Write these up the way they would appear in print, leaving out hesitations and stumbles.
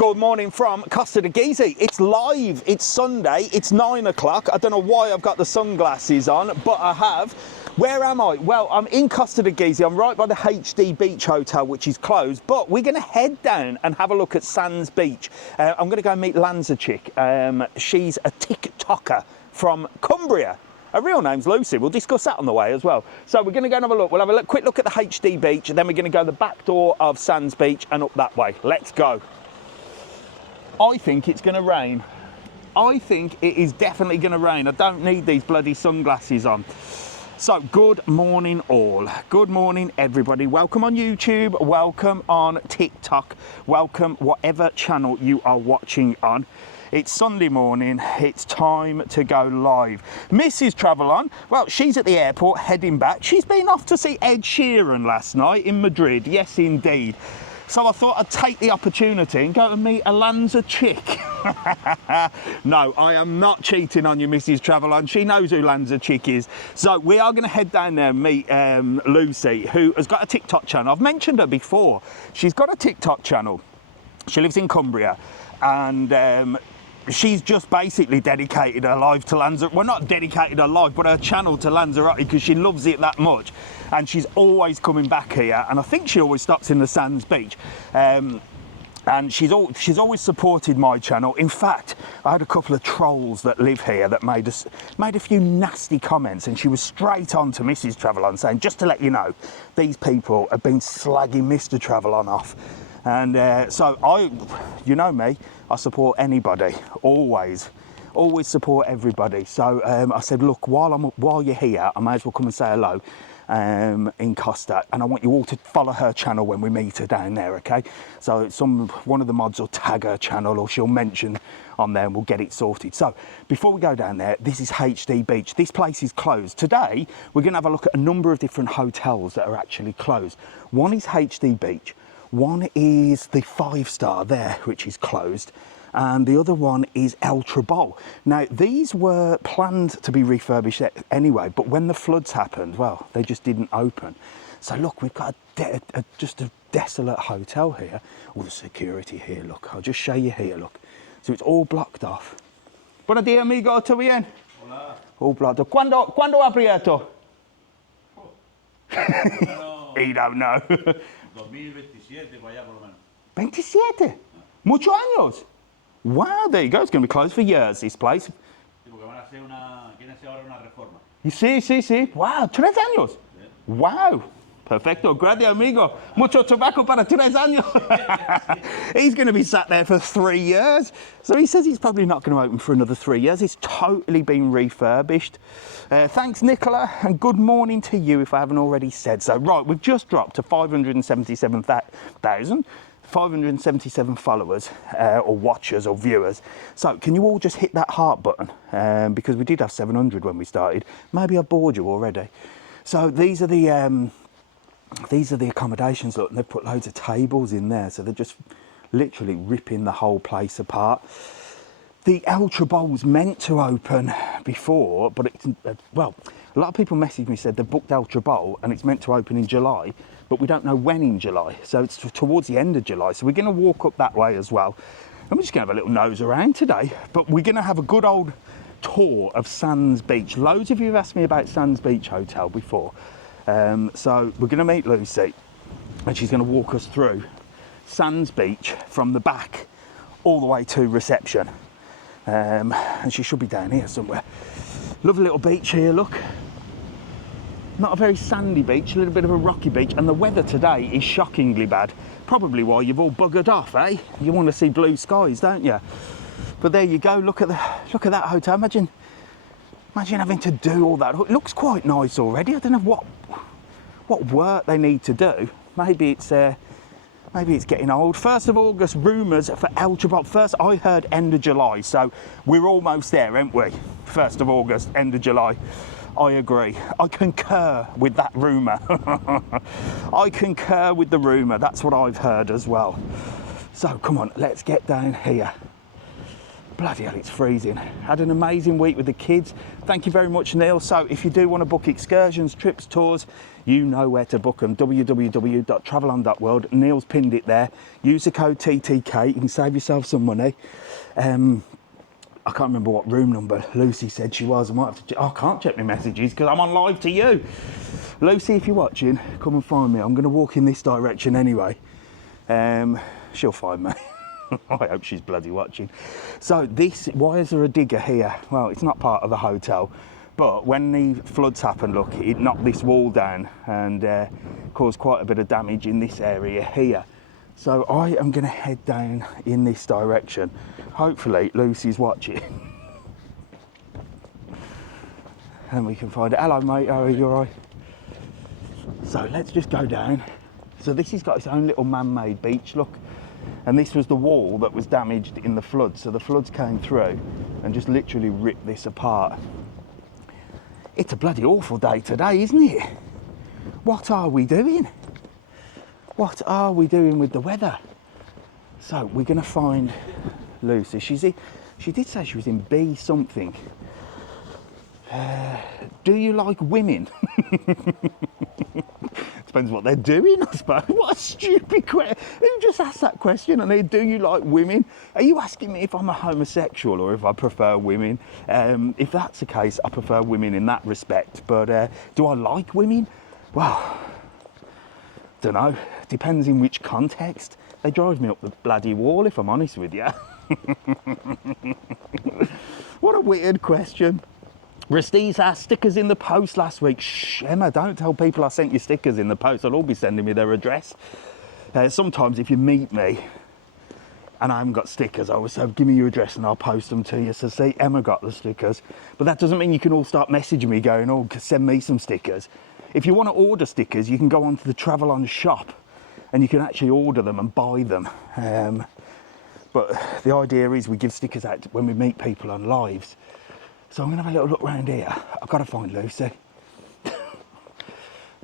Good morning from Costa Teguise. It's live, it's Sunday, it's 9 o'clock. I don't know why I've got the sunglasses on, but I have. Where am I? Well, I'm in Costa Teguise. I'm right by the HD Beach Hotel, which is closed, but we're going to head down and have a look at Sands Beach. I'm going to go meet Lanzarote. She's a TikToker from Cumbria. Her real name's Lucy. We'll discuss that on the way as well. So we're going to go and have a look. We'll have a quick look at the HD Beach, and then we're going to go the back door of Sands Beach and up that way. Let's go. I think it's going to rain. I think it is definitely going to rain. I don't need these bloody sunglasses on. So, good morning all. Good morning everybody. Welcome on YouTube, welcome on TikTok, welcome whatever channel you are watching on. It's Sunday morning, it's time to go live. Mrs. Travel On, well, she's at the airport heading back. She's been off to see Ed Sheeran last night in Madrid, yes indeed. So I thought I'd take the opportunity and go and meet a Lanza chick. No, I am not cheating on you, Mrs. Travel On. She knows who Lanza chick is. So we are going to head down there and meet Lucy, who has got a TikTok channel. I've mentioned her before. She's got a TikTok channel. She lives in Cumbria, and she's just basically dedicated her life to Lanzarote. Well, not dedicated her life, but her channel to Lanzarote, because she loves it that much. And she's always coming back here, and I think she always stops in the Sands Beach. And she's always supported my channel. In fact, I had a couple of trolls that live here that made a few nasty comments, and she was straight on to Mrs. Travel On saying, just to let you know, these people have been slagging Mr. Travel On off. And so you know me, I support anybody, always support everybody. So I said, look, while you're here, I may as well come and say hello in Costa, and I want you all to follow her channel when we meet her down there, okay? So one of the mods will tag her channel, or she'll mention on there, and we'll get it sorted. So before we go down there, this is HD Beach. This place is closed. Today, we're gonna have a look at a number of different hotels that are actually closed. One is HD Beach. One is the 5-star there, which is closed, and the other one is El Tribol. Now, these were planned to be refurbished anyway, but when the floods happened, well, they just didn't open. So look, we've got just a desolate hotel here. All the security here, look, I'll just show you here, look. So it's all blocked off. Buenos días, amigo, ¿todo bien? Hola. All blocked off. ¿Cuándo abierto? He don't know. 2027, para allá por lo menos. 27? Muchos años? Wow, there you go. It's going to be closed for years, this place. Sí, porque quieren hacer ahora una reforma. Sí. Wow, 3 años. Sí. Wow. Perfecto. Gracias, amigo. Mucho tobacco para 3 años. He's going to be sat there for 3 years. So he says he's probably not going to open for another 3 years. It's totally been refurbished. Thanks, Nicola, and good morning to you, if I haven't already said so. Right, we've just dropped to 577 followers, or watchers, or viewers. So can you all just hit that heart button? Because we did have 700 when we started. Maybe I bored you already. So these are the accommodations, look, and they've put loads of tables in there, so they're just literally ripping the whole place apart. The El Tribol was meant to open before, but it's, well, a lot of people messaged me, said they've booked El Tribol and it's meant to open in July, but we don't know when in July, so it's towards the end of July, so we're going to walk up that way as well. And we're just going to have a little nose around today, but we're going to have a good old tour of Sands Beach. Loads of you have asked me about Sands Beach Hotel before. So we're going to meet Lucy, and she's going to walk us through Sands Beach from the back all the way to reception, and she should be down here somewhere. Lovely little beach here, look. Not a very sandy beach, a little bit of a rocky beach, and the weather today is shockingly bad. Probably why you've all buggered off, eh? You want to see blue skies, don't you? But there you go. Look at that hotel. Imagine having to do all that. It looks quite nice already. I don't know what work they need to do. Maybe it's getting old. 1st of August, rumours for El Tribol. First, I heard end of July, so we're almost there, aren't we? 1st of August, end of July. I agree. I concur with that rumour. I concur with the rumour. That's what I've heard as well. So come on, let's get down here. Bloody hell, it's freezing. Had an amazing week with the kids. Thank you very much, Neil. So if you do want to book excursions, trips, tours, you know where to book them. www.travelon.world. Neil's pinned it there. Use the code TTK. You can save yourself some money. I can't remember what room number Lucy said she was. I might have to. I can't check my messages because I'm on live to you. Lucy, if you're watching, come and find me. I'm going to walk in this direction anyway. She'll find me. I hope she's bloody watching. So this, why is there a digger here? Well, it's not part of the hotel, but when the floods happened, look, it knocked this wall down and caused quite a bit of damage in this area here. So I am going to head down in this direction. Hopefully Lucy's watching. And we can find it. Hello mate, how are you, all right? So let's just go down. So this has got its own little man-made beach, look. And this was the wall that was damaged in the flood. So the floods came through and just literally ripped this apart. It's a bloody awful day today, isn't it? What are we doing? What are we doing with the weather? So we're going to find Lucy. She did say she was in B something. Do you like women? Depends what they're doing, I suppose. What a stupid question. Who just asked that question? And do you like women? Are you asking me if I'm a homosexual or if I prefer women? If that's the case, I prefer women in that respect. But do I like women? Well, don't know. Depends in which context. They drive me up the bloody wall, if I'm honest with you. What a weird question. Restiz asked stickers in the post last week. Shh, Emma, don't tell people I sent you stickers in the post. They'll all be sending me their address. Sometimes if you meet me and I haven't got stickers, I always say, give me your address and I'll post them to you. So see, Emma got the stickers. But that doesn't mean you can all start messaging me going, oh, send me some stickers. If you want to order stickers, you can go onto the Travelon shop and you can actually order them and buy them. But the idea is we give stickers out when we meet people on lives. So I'm going to have a little look around here. I've got to find Lucy.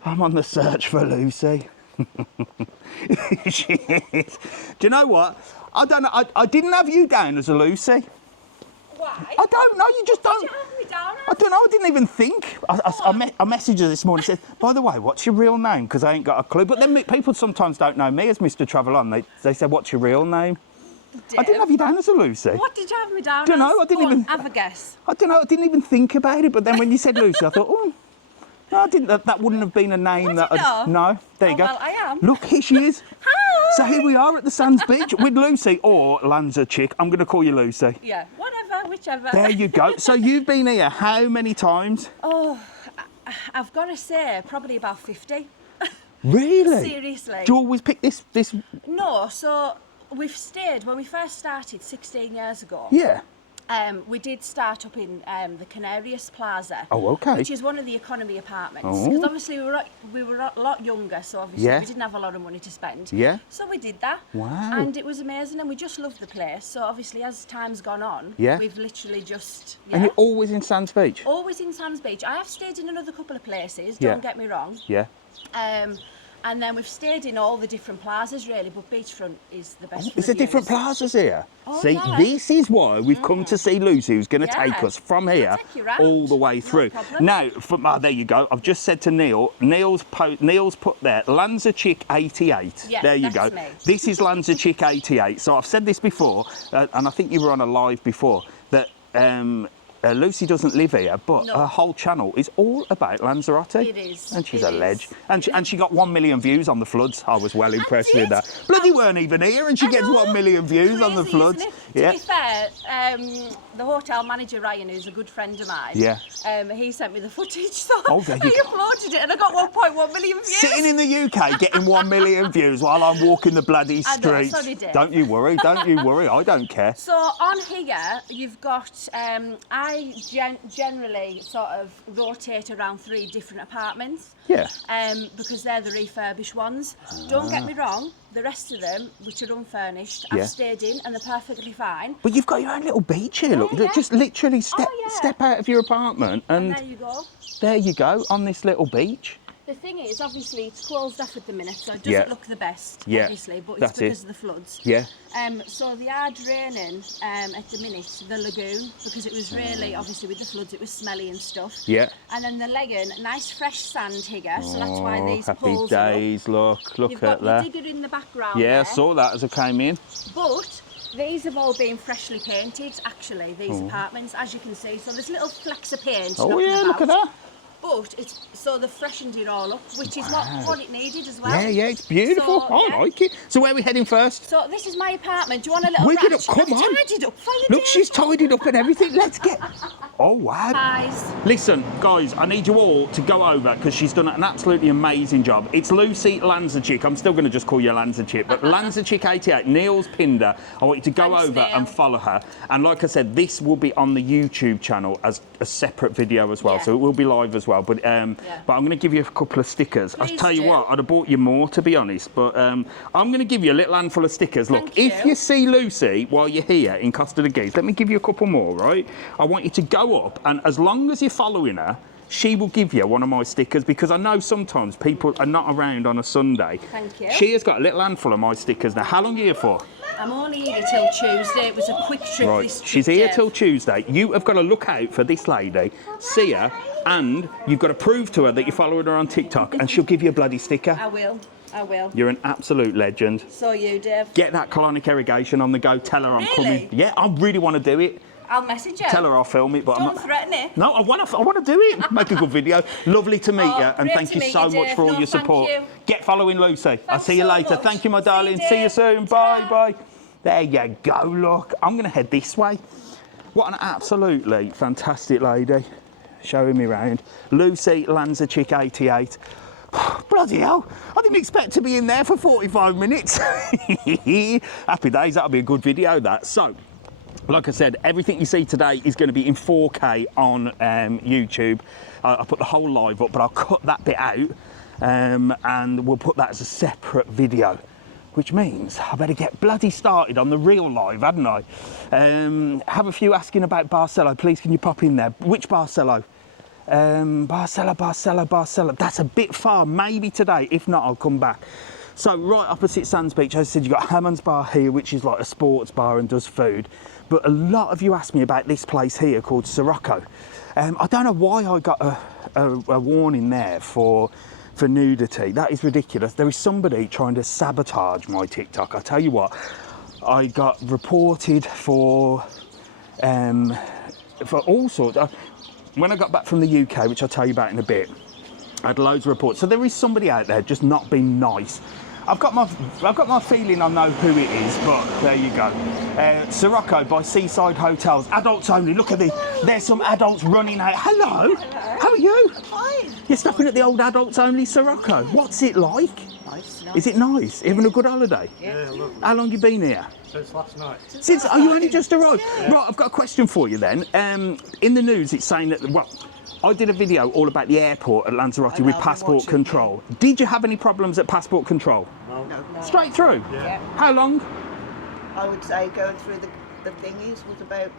I'm on the search for Lucy. She is. Do you know what? I don't know. I didn't have you down as a Lucy. Why? I don't know. You just don't. Did you have me down as? I don't know. I didn't even think. I messaged her this morning. Said, by the way, what's your real name? Because I ain't got a clue. But then people sometimes don't know me as Mr. Travelon. They said, what's your real name? I didn't have you down as a Lucy. What did you have me down as? Don't know. I didn't even have a guess. I don't know. I didn't even think about it. But then when you said Lucy, I thought, oh, no, I didn't. That wouldn't have been a name Would that. you know? No. There you go. Well, I am. Look, here she is. Hi. So here we are at the Sands Beach with Lucy, or Lanza Chick. I'm going to call you Lucy. Yeah, whatever, whichever. There you go. So you've been here how many times? Oh, I've got to say, probably about 50. Really? Seriously. Do you always pick this? No, so we've stayed, when we first started 16 years ago. Yeah. We did start up in the Canary Islands Plaza. Oh, okay. Which is one of the economy apartments. Oh. Because obviously we were a lot younger, so obviously Yeah. we didn't have a lot of money to spend. Yeah. So we did that. Wow. And it was amazing, and we just loved the place. So obviously as time's gone on, Yeah. we've literally just... And you're always in Sands Beach? Always in Sands Beach. I have stayed in another couple of places, Yeah. don't get me wrong. Yeah. And then we've stayed in all the different plazas really, but beachfront is the best for Is there the different views. plazas here? Oh, See, yeah. this is why we've come to see Lucy, who's going to Yeah. take us from here take you round. all the way through. problem. Now, there you go. I've just said to Neil, Neil's put there, Lanza Chick 88. Yeah, there you that's go. me. This is Lanza Chick 88. So I've said this before, and I think you were on a live before, that Lucy doesn't live here, but No. her whole channel is all about Lanzarote. It is. And she's It a is. ledge. And she got 1 million views on the floods. I was well impressed with did. that. Bloody weren't even here, and she I gets know. 1 million views on the Crazy, floods. isn't it? To be fair, the hotel manager Ryan, who's a good friend of mine, Yeah. he sent me the footage, so Oh, there you I go. uploaded it and I got 1.1 million views. Sitting in the UK getting 1 million views while I'm walking the bloody I know, streets. so did it. Don't you worry, don't you worry, I don't care. So on here, you've got, I generally sort of rotate around 3 different apartments. Yeah. Because they're the refurbished ones. Don't get me wrong, the rest of them, which are unfurnished, Yeah. I've stayed in and they're perfectly fine. But you've got your own little beach here, look. Yeah, yeah. Just literally Oh, yeah. step out of your apartment And and there you go. there you go, on this little beach. The thing is, obviously, it's closed off at the minute, so it doesn't Yeah. look the best, Yeah, obviously, but it's that's because it. of the floods. Yeah. So they are draining at the minute the lagoon, because it was really, obviously, with the floods, it was smelly and stuff. Yeah. And then they're legging nice fresh sand here, so that's why Oh, these happy poles are up. days, look You've at got your that. digger in the background Yeah, I there. saw that as I came in. But these have all been freshly painted, actually, these apartments, as you can see. So there's little flecks of paint. Oh knocking yeah, look at about. that. But it's so they've freshened it all up, which is what it needed as well. Yeah, yeah, it's beautiful. So, I yeah. like it. So where are we heading first? So this is my apartment. Do you want a little We're gonna ratch? come I've on. tidied up for you, Look, dear. she's tidied up and everything. Let's get. Oh wow. Guys. Listen, guys, I need you all to go over because she's done an absolutely amazing job. It's Lucy Lanzarote. I'm still going to just call you Lanzarote, but Lanzarote88. Neil's pinned her. I want you to go Thanks, over Neil. and follow her. And like I said, this will be on the YouTube channel as a separate video as well, Yeah. so it will be live as well. But I'm going to give you a couple of stickers. I'll Please tell you do. what, I'd have bought you more to be honest, but I'm going to give you a little handful of stickers. Look, Thank if you. you see Lucy while you're here in Costa Teguise, let me give you a couple more, right? I want you to go up, and as long as you're following her, she will give you one of my stickers, because I know sometimes people are not around on a Sunday. Thank you. She has got a little handful of my stickers now. How long are you here for? I'm only here till Tuesday. It was a quick trip. Right, This trip, she's here Dev. till Tuesday. You have got to look out for this lady, see her, and you've got to prove to her that you're following her on TikTok, and she'll give you a bloody sticker. I will. I will. You're an absolute legend. So you, Dev. Get that colonic irrigation on the go. Tell her I'm Really? coming. Yeah, I really want to do it. I'll message you. Tell her I'll film it, but I'm Don't not. threaten it. No, I want to do it. Make a good video. Lovely to meet Oh, you, and great thank to you meet so you, much Dave. for all No, your thank support. you. Get following Lucy. I'll Thanks see you so later. much. Thank you, my See you, darling. See you Dave. soon. Bye, Ta. bye. There you go. Look, I'm going to head this way. What an absolutely fantastic lady. Showing me around. Lucy Lanzarote88. Bloody hell, I didn't expect to be in there for 45 minutes. Happy days, that'll be a good video, that. So, like I said, everything you see today is going to be in 4K on YouTube. I put the whole live up, but I'll cut that bit out and we'll put that as a separate video. Which means I better get bloody started on the real live, hadn't I? Have a few asking about Barcelo. Please, can you pop in there? Which Barcelo? Barcelo. That's a bit far, maybe today. If not, I'll come back. So right opposite Sands Beach, as I said, you've got Hammond's Bar here, which is like a sports bar and does food. But a lot of you asked me about this place here called Sirocco. I don't know why I got a warning there for nudity. That is ridiculous. There is somebody trying to sabotage my TikTok. I tell you what, I got reported for all sorts. When I got back from the UK, which I'll tell you about in a bit, I had loads of reports. So there is somebody out there just not being nice. I've got my feeling I know who it is, but there you go. Sirocco by Seaside Hotels, adults only. Look at this. There's some adults running out. Hello. How are you? Fine. You're stopping at the old adults only Sirocco. What's it like? Nice. Is it nice? Having a good holiday? Yeah, look, How long you been here? since last night. Oh, you only just arrived? Right, I've got a question for you then. In the news, it's saying that, well, I did a video all about the airport at Lanzarote I know, with I've been passport watching. control. Did you have any problems at passport control? No. Straight through? Yeah. How long? I would say going through the thingies was about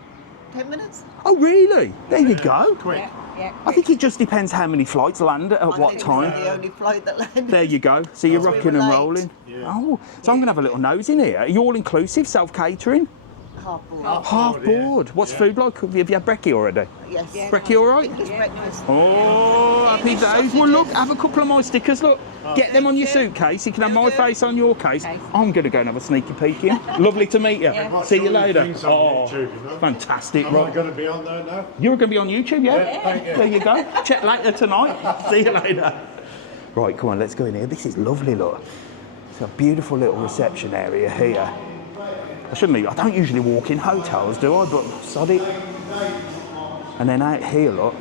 10 minutes. Oh, really? There you go. Quick. Yeah. I think it just depends how many flights land at what I think it was time. the only flight that landed. There you go. So you're We rocking were and late. rolling. Yeah. Oh, so I'm going to have a little nose in here. Are you all inclusive, self-catering? Half board. Half yeah. board. What's Yeah. food like? Have you had brekkie already? Yes. Brekkie all right? English breakfast. Oh, happy days. Well, look, have a couple of my stickers, look. Get them on your suitcase. You can have my face on your case. I'm going to go and have a sneaky peek in. Lovely to meet you. See you later. Things on Oh, YouTube, you know? fantastic. Am I Right. going to be on there now? You're going to be on YouTube, yeah? Yeah, thank you. There you go. Check later tonight. See you later. Right, come on, let's go in here. This is lovely, look. It's a beautiful little reception area here. I don't usually walk in hotels, do I? But sod it. And then out here, look,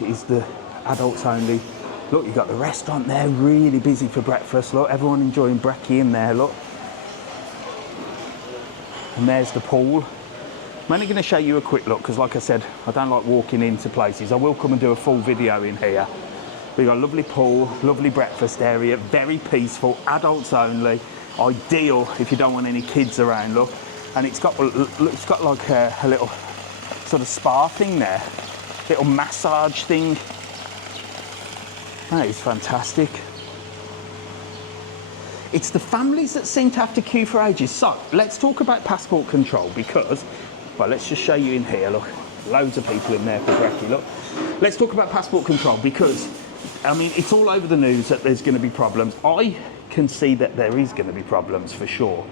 is the adults only. Look, you've got the restaurant there, really busy for breakfast. Look, everyone enjoying brekkie in there, look. And there's the pool. I'm only going to show you a quick look because, like I said, I don't like walking into places. I will come and do a full video in here. We've got a lovely pool, lovely breakfast area, very peaceful, adults only. Ideal if you don't want any kids around, look. And it's got like a little sort of spa thing there, little massage thing. That is fantastic. It's the families that seem to have to queue for ages. So let's talk about passport control because, well, let's just show you in here, look, loads of people in there for brekkie, look. Let's talk about passport control because, I mean, it's all over the news that there's going to be problems. I can see that there is going to be problems for sure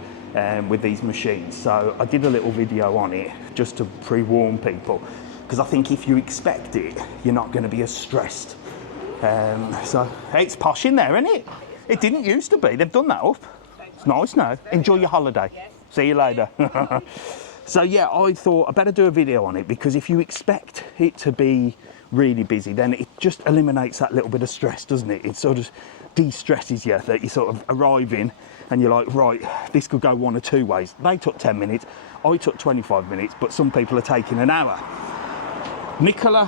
with these machines. So I did a little video on it just to pre-warn people because I think if you expect it, you're not going to be as stressed. So hey, it's posh in there, isn't it? It didn't used to be. They've done that up. It's nice now. Enjoy your holiday. See you later. So yeah, I thought I better do a video on it because if you expect it to be really busy, then it just eliminates that little bit of stress, doesn't it? It sort of de-stresses you that you sort of arrive in and you're like, right, this could go one or two ways. They took 10 minutes, I took 25 minutes, but some people are taking an hour. Nicola,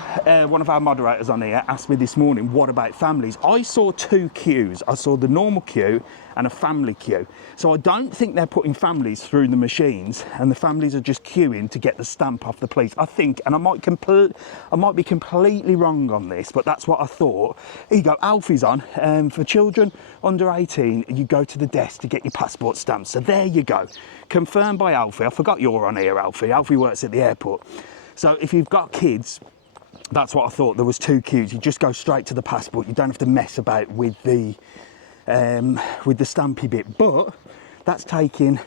one of our moderators on here, asked me this morning, what about families? I saw two queues. I saw the normal queue and a family queue. So I don't think they're putting families through the machines and the families are just queuing to get the stamp off the police. I think, and I might be completely wrong on this, but that's what I thought. Here you go, Alfie's on. For children under 18, you go to the desk to get your passport stamp. So there you go. Confirmed by Alfie. I forgot you're on here, Alfie. Alfie works at the airport. So if you've got kids, that's what I thought. There was two queues. You just go straight to the passport. You don't have to mess about with the stampy bit. But that's taking,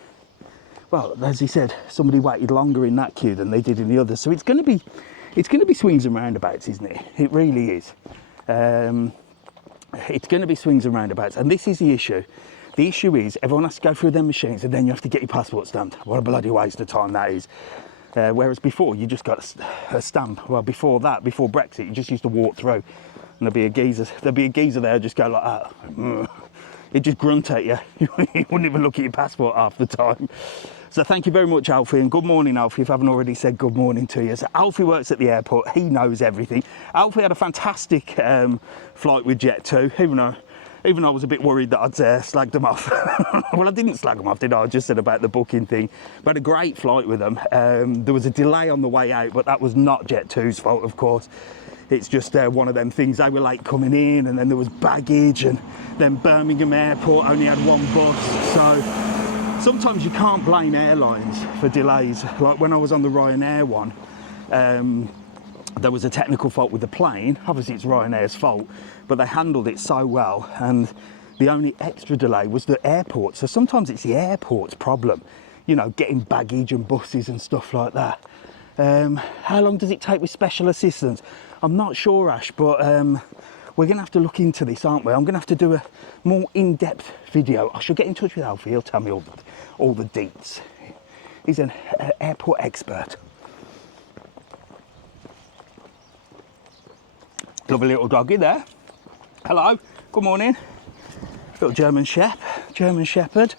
well, as he said, somebody waited longer in that queue than they did in the other. So it's going to be swings and roundabouts, isn't it? It really is. It's going to be swings and roundabouts, and this is the issue. The issue is everyone has to go through their machines, and then you have to get your passport stamped. What a bloody waste of time that is. Whereas before you just got a stamp. Well, before that, before Brexit, you just used to walk through, and there'd be a geezer there, just go like that. He'd just grunt at you. You wouldn't even look at your passport half the time. So thank you very much, Alfie, and good morning, Alfie, if I haven't already said good morning to you. So Alfie works at the airport. He knows everything. Alfie had a fantastic flight with Jet2, even though I was a bit worried that I'd slagged them off. Well, I didn't slag them off, did I? I just said about the booking thing. But I had a great flight with them. There was a delay on the way out, but that was not Jet2's fault, of course. It's just one of them things. They were late coming in, and then there was baggage, and then Birmingham Airport only had one bus. So sometimes you can't blame airlines for delays. Like when I was on the Ryanair one, there was a technical fault with the plane. Obviously it's Ryanair's fault, but they handled it so well, and the only extra delay was the airport. So sometimes it's the airport's problem, you know, getting baggage and buses and stuff like that. How long does it take with special assistance? I'm not sure, Ash, but we're gonna have to look into this, aren't we? I'm gonna have to do a more in-depth video. I should get in touch with Alfie. He'll tell me all the deets. He's an airport expert. Lovely little doggy there. Hello, good morning. Little German Shepherd.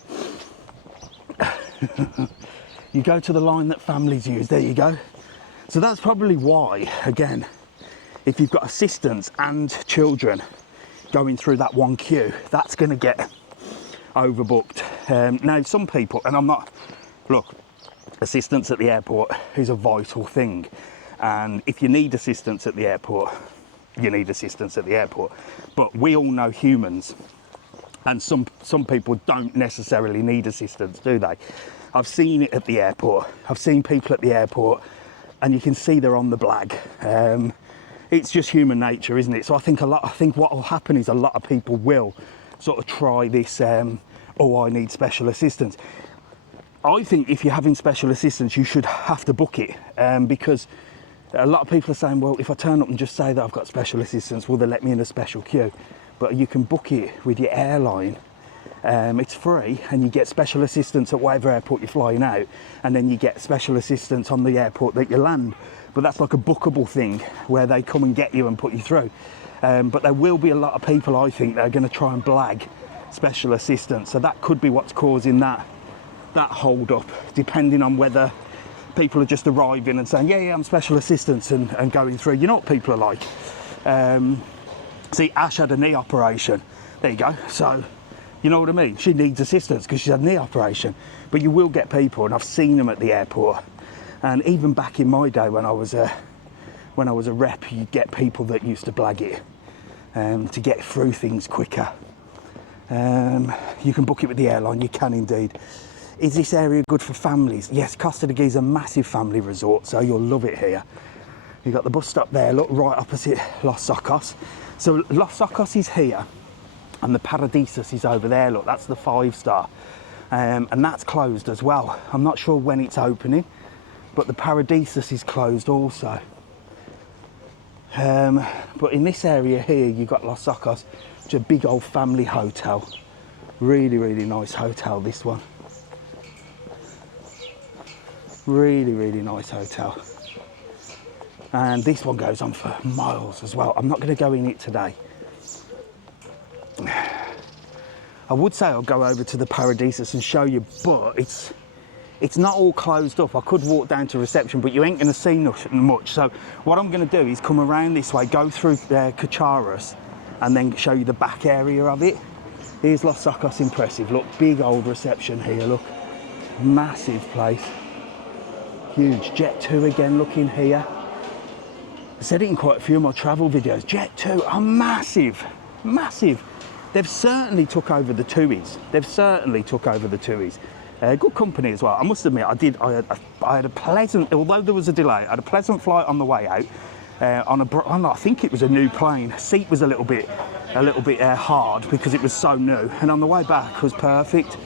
You go to the line that families use, there you go. So that's probably why, again, if you've got assistants and children going through that one queue, that's going to get overbooked. Now, some people, and I'm not, look, assistance at the airport is a vital thing. And if you need assistance at the airport, you need assistance at the airport. But we all know humans, and some people don't necessarily need assistance, do they? I've seen it at the airport. I've seen people at the airport, and you can see they're on the blag. It's just human nature, isn't it? So I think what will happen is a lot of people will sort of try this, oh, I need special assistance. I think if you're having special assistance, you should have to book it, because a lot of people are saying, well, if I turn up and just say that I've got special assistance, will they let me in a special queue? But you can book it with your airline. It's free, and you get special assistance at whatever airport you're flying out, and then you get special assistance on the airport that you land. But that's like a bookable thing where they come and get you and put you through. But there will be a lot of people, I think, that are going to try and blag special assistance. So that could be what's causing that hold up, depending on whether people are just arriving and saying, yeah, I'm special assistance, and going through. You know what people are like. See, Ash had a knee operation. There you go. So, you know what I mean? She needs assistance because she's had a knee operation. But you will get people, and I've seen them at the airport. And even back in my day when I was a rep, you'd get people that used to blag it. to get through things quicker. You can book it with the airline, you can indeed. Is this area good for families? Yes, Costa Teguise is a massive family resort, so you'll love it here. You've got the bus stop there, look, right opposite Los Socos. So Los Socos is here, and the Paradisus is over there, look, that's the 5-star. And that's closed as well. I'm not sure when it's opening, but the Paradisus is closed also. But in this area here, you've got Los Socos, which is a big old family hotel. Really, really nice hotel, this one. Really, really nice hotel. And this one goes on for miles as well. I'm not going to go in it today. I would say I'll go over to the Paradisus and show you, but it's not all closed up. I could walk down to reception, but you ain't going to see much. So what I'm going to do is come around this way, go through CATCHUP, and then show you the back area of it. Here's Los Socos, impressive. Look, big old reception here, look. Massive place. Huge. Jet 2 again, look in here. I said it in quite a few of my travel videos. Jet 2 are massive, massive. They've certainly took over the TUIs. They've certainly took over the TUIs. Good company as well. I must admit, I had a pleasant, although there was a delay, I had a pleasant flight on the way out. I think it was a new plane. Seat was a little bit hard because it was so new. And on the way back was perfect.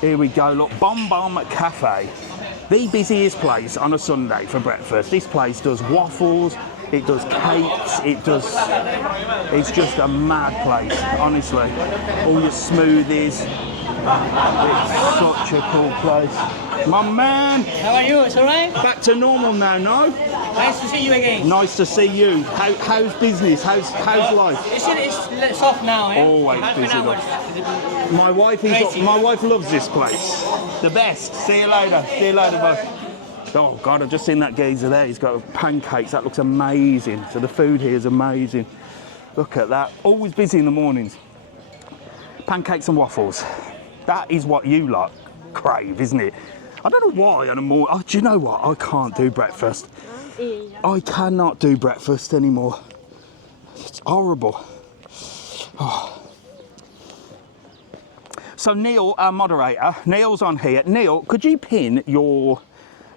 Here we go, look, Bom Bom Cafe. The busiest place on a Sunday for breakfast. This place does waffles, it does cakes, it's just a mad place, honestly. All your smoothies. It's such a cool place. My man! How are you? It's alright? Back to normal now, no? Nice to see you again. Nice to see you. How's business? How's life? It's off now, eh? Always busy. My wife loves this place. The best. See you later. See you later, boss. Oh God, I've just seen that geezer there. He's got pancakes. That looks amazing. So the food here is amazing. Look at that. Always busy in the mornings. Pancakes and waffles. That is what you lot crave, isn't it? I don't know why on a morning. Oh, do you know what? I can't do breakfast. I cannot do breakfast anymore. It's horrible. Oh. So Neil, our moderator, Neil's on here. Neil, could you pin your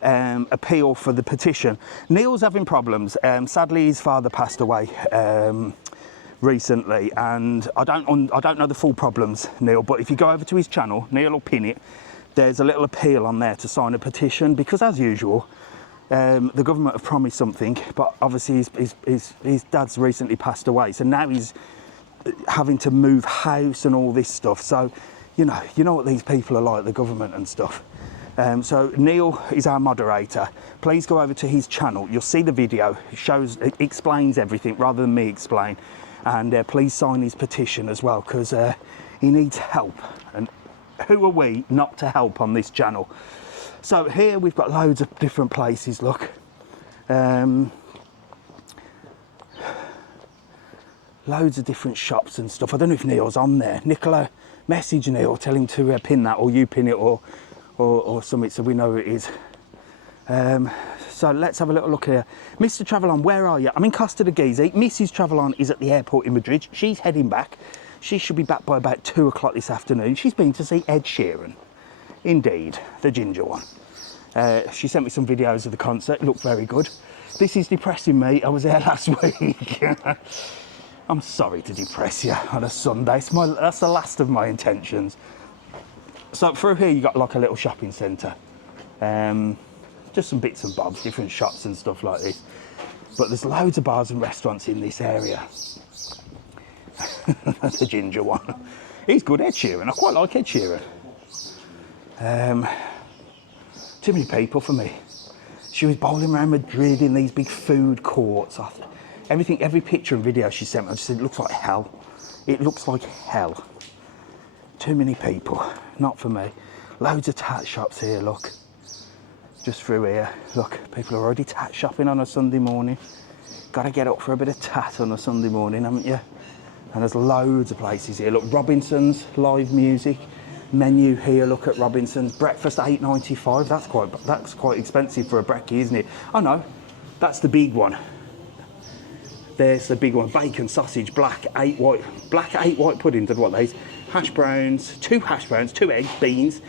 appeal for the petition? Neil's having problems. Sadly, his father passed away recently, and I don't know the full problems, Neil, but if you go over to his channel, Neil will pin it. There's a little appeal on there to sign a petition, because as usual, the government have promised something, but obviously his dad's recently passed away, so now he's having to move house and all this stuff. So you know what these people are like, the government and stuff. So Neil is our moderator. Please go over to his channel. You'll see the video. It explains everything rather than me explain. And please sign his petition as well, because he needs help. And who are we not to help on this channel? So here we've got loads of different places, look. Loads of different shops and stuff. I don't know if Neil's on there. Nicola, message Neil, tell him to pin that, or you pin it, or something, so we know who it is. So let's have a little look here. Mr. Travelon, where are you? I'm in Costa Teguise. Mrs. Travelon is at the airport in Madrid. She's heading back. She should be back by about 2 o'clock this afternoon. She's been to see Ed Sheeran. Indeed, the ginger one. She sent me some videos of the concert. It looked very good. This is depressing me. I was there last week. I'm sorry to depress you on a Sunday. That's the last of my intentions. So through here you got like a little shopping centre. Just some bits and bobs, different shops and stuff like this. But there's loads of bars and restaurants in this area. The ginger one. He's good, Ed Sheeran. I quite like Ed Sheeran. Too many people for me. She was bowling around Madrid in these big food courts. Every picture and video she sent me, I just said, it looks like hell. It looks like hell. Too many people. Not for me. Loads of tat shops here, look. Just through here. Look, people are already tat shopping on a Sunday morning. Got to get up for a bit of tat on a Sunday morning, haven't you? And there's loads of places here. Look, Robinson's, live music. Menu here, look at Robinson's. Breakfast $8.95. That's quite expensive for a brekkie, isn't it? Oh no, that's the big one. There's the big one, bacon, sausage, black 8 white puddings, and what these? Hash browns, 2 hash browns, 2 eggs, beans,